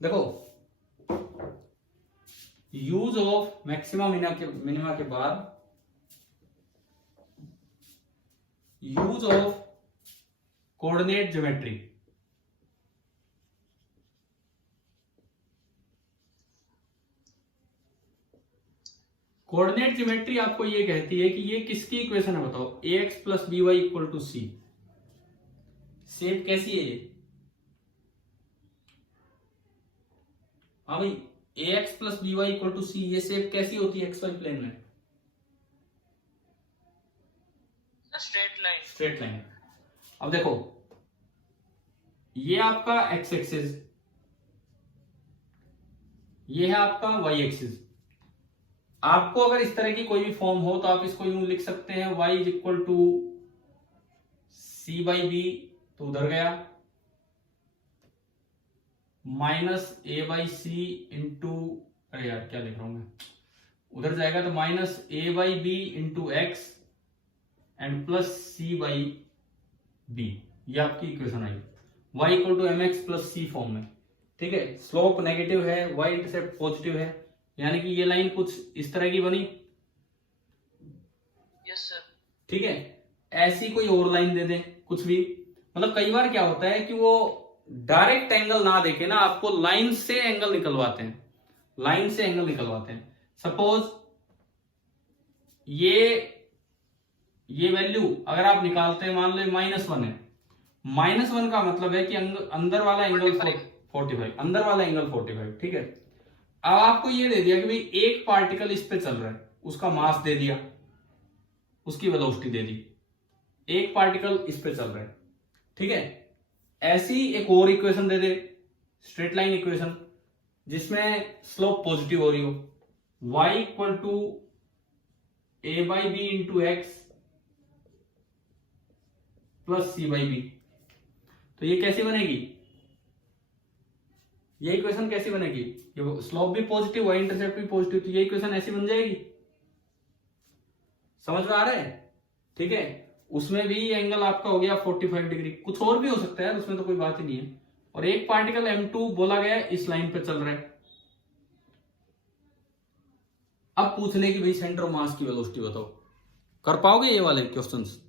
देखो, यूज ऑफ मैक्सिमा मिनिमा के बाद use of coordinate geometry. Coordinate geometry आपको ये कहती है कि ये किसकी इक्वेशन है बताओ, ax plus B Y equal to C. Shape कैसी है ये? हाँ भाई, ax plus B Y equal to C, ये शेप कैसी होती है एक्स वाई प्लेन में? Straight line. Straight line. अब देखो, ये आपका एक्स एक्सिस, ये है आपका वाई एक्सिस। आपको अगर इस तरह की कोई भी फॉर्म हो तो आप इसको यूं लिख सकते हैं, y is equal to c by b, तो उधर गया, minus a by c into, अरे यार क्या लिख रहा हूं मैं, उधर जाएगा तो minus a by b into x and plus c by b. ये आपकी इक्वेशन आई, y equal to m x plus c form में। ठीक है, स्लोप नेगेटिव है, y इंटरसेप्ट पॉजिटिव है, यानी कि ये लाइन कुछ इस तरह की बनी। Yes sir. ठीक है, ऐसी कोई और लाइन दे दें कुछ भी, मतलब कई बार क्या होता है कि वो डायरेक्ट एंगल ना देके ना आपको लाइन से एंगल निकलवाते हैं, लाइन से एंगल निकलवाते हैं। सपोज ये वैल्यू अगर आप निकालते हैं, मान लो -1 है, -1 का मतलब है कि अंदर वाला एंगल 45, अंदर वाला एंगल 45। ठीक है, अब आपको ये दे दिया कि भाई एक पार्टिकल इस पे चल रहा है, उसका मास दे दिया, उसकी वेलोसिटी दे दी, एक पार्टिकल इस पे चल रहा है। ठीक है, ऐसी एक और इक्वेशन दे दे, स्ट्रेट लाइन इक्वेशन, जिसमें स्लोप पॉजिटिव हो रही हो, y equal to a by b into x plus c by b. तो ये कैसी बनेगी, ये इक्वेशन कैसी बनेगी, ये स्लोप भी पॉजिटिव, y इंटरसेप्ट भी पॉजिटिव, तो ये इक्वेशन ऐसी बन जाएगी। समझ में आ रहा है? ठीक है, उसमें भी एंगल आपका हो गया 45 डिग्री, कुछ और भी हो सकता है, उसमें तो कोई बात ही नहीं है। और एक पार्टिकल m2 बोला गया इस लाइन पे चल रहा है। अब पूछ ले कि भाई सेंटर ऑफ मास की वेलोसिटी बताओ, कर पाओगे ये वाले क्वेश्चंस?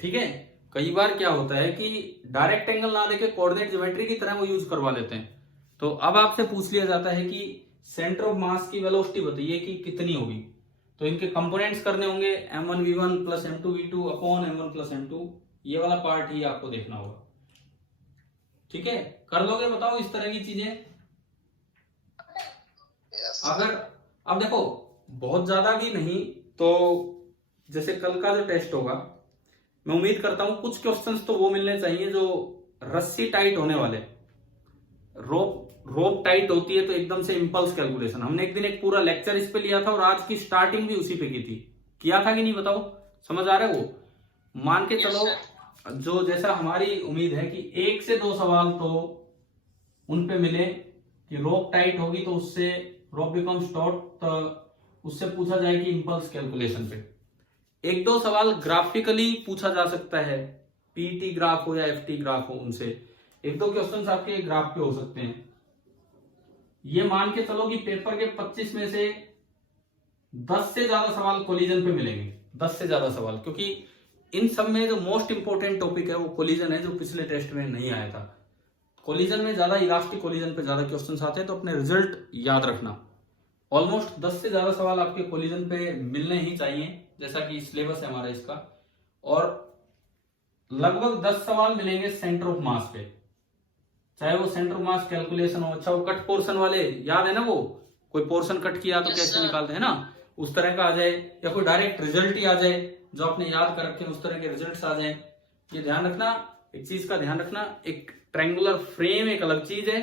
ठीक है, कई बार क्या होता है कि डायरेक्ट एंगल ना देके कोऑर्डिनेट ज्योमेट्री की तरह वो यूज करवा लेते हैं। तो अब आपसे पूछ लिया जाता है कि सेंटर ऑफ मास की वेलोसिटी बताइए कि कितनी होगी, तो इनके कंपोनेंट्स करने होंगे m1v1 plus m2v2 upon m1 plus m2, ये वाला पार्ट ही आपको देखना होगा। ठीक है, कर लोगे बताओ इस तरह की चीजें? अगर अब देखो, बहुत ज्यादा भी नहीं, तो जैसे कल का जो टेस्ट होगा, मैं उम्मीद करता हूं कुछ क्वेश्चंस तो वो मिलने चाहिए जो रस्सी टाइट होने वाले। रोप टाइट होती है तो एकदम से इंपल्स कैलकुलेशन, हमने एक दिन एक पूरा लेक्चर इस पे लिया था और आज की स्टार्टिंग भी उसी पे की थी, किया था कि नहीं बताओ? समझ आ रहा है? वो मान के चलो, जो जैसा हमारी उम्मीद है कि 1 से 2 सवाल तो उन पे मिले कि रोप टाइट होगी तो उससे रोप बिकम्स टॉट, उससे पूछा जाए कि इंपल्स कैलकुलेशन पे। 1-2 सवाल ग्राफिकली पूछा जा सकता है, पीटी ग्राफ हो या एफटी ग्राफ हो, उनसे 1-2 क्वेश्चंस आपके ग्राफ पे हो सकते हैं। ये मान के चलो कि पेपर के 25 में से 10 से ज्यादा सवाल कोलिजन पे मिलेंगे, 10 से ज्यादा सवाल, क्योंकि इन सब में जो मोस्ट इंपोर्टेंट टॉपिक है वो कोलिजन है, जो पिछले टेस्ट में नहीं आया था। कोलिजन में ज्यादा, इलास्टिक कोलिजन पे ज्यादा क्वेश्चंस आते हैं, तो अपने रिजल्ट याद रखना। ऑलमोस्ट 10 से ज्यादा सवाल आपके कोलिजन पे मिलने ही चाहिए, जैसा कि सिलेबस है हमारा इसका, और लगभग 10 सवाल मिलेंगे सेंटर ऑफ मास पे, चाहे वो सेंटर ऑफ मास कैलकुलेशन हो। अच्छा, वो कट पोर्शन वाले याद है ना, वो कोई पोर्शन कट किया तो कैसे निकालते हैं ना, उस तरह का आ जाए, या कोई डायरेक्ट रिजल्ट ही आ जाए जो आपने याद कर रखे हैं, उस तरह के रिजल्ट्स आ जाए। ये ध्यान रखना, एक चीज का ध्यान रखना, एक ट्रायंगुलर फ्रेम एक अलग चीज है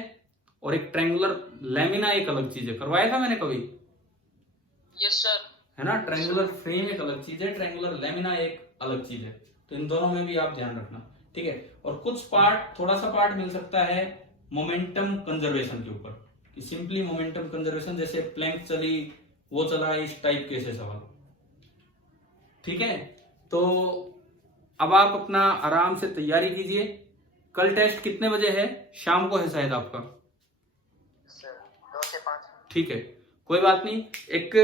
और एक ट्रायंगुलर लैमिना एक अलग चीज है। करवाया था मैंने कभी? Yes sir. है ना, ट्रायंगुलर फ्रेम एक अलग चीज है, ट्रायंगुलर लैमिना एक अलग चीज है। तो इन दोनों में भी आप ध्यान रखना, ठीक है। और कुछ पार्ट, थोड़ा सा पार्ट मिल सकता है मोमेंटम कंजर्वेशन के ऊपर, कि सिंपली मोमेंटम कंजर्वेशन, जैसे प्लैंक चली, वो चला, इस टाइप के से सवाल, ठीक है। तो अब आप अपना आराम से तैयारी कीजिए। कल टेस्ट कितने बजे है? शाम को है शायद आपका। सर 2 से 5। ठीक है, कोई बात नहीं। एक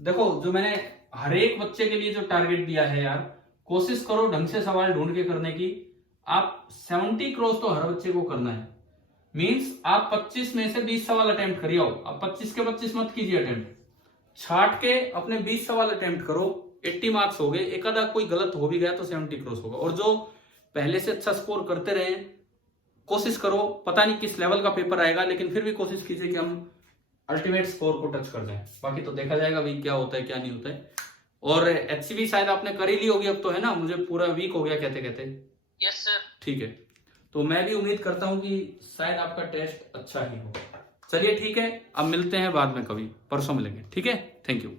देखो, जो मैंने हर एक बच्चे के लिए जो टारगेट दिया है यार, कोशिश करो ढंग से सवाल ढूंढ के करने की। आप 70 क्रॉस तो हर बच्चे को करना है। मींस आप 25 में से 20 सवाल अटेम्प्ट करिए। आप 25 के 25 मत कीजिए अटेम्प्ट, छाट के अपने 20 सवाल अटेम्प्ट करो। 80 मार्क्स हो गए, एक आधा कोई गलत हो भी गया तो 70 क्रॉस होगा। और जो पहले से अच्छा स्कोर करते रहे, कोशिश करो, पता नहीं किस लेवल का पेपर आएगा, लेकिन फिर भी कोशिश कीजिए कि हम अल्टीमेट स्कोर को टच कर जाएं। बाकी तो देखा जाएगा वीक क्या होता है क्या नहीं होता है। और एचसीवी शायद आपने कर ही ली होगी अब तो, है ना? मुझे पूरा वीक हो गया कहते कहते। Yes sir. ठीक है, तो मैं भी उम्मीद करता हूं कि शायद आपका टेस्ट अच्छा ही हो। चलिए ठीक है, अब मिलते हैं बाद में, कभी परसों मिलेंगे, ठीक है। Thank you.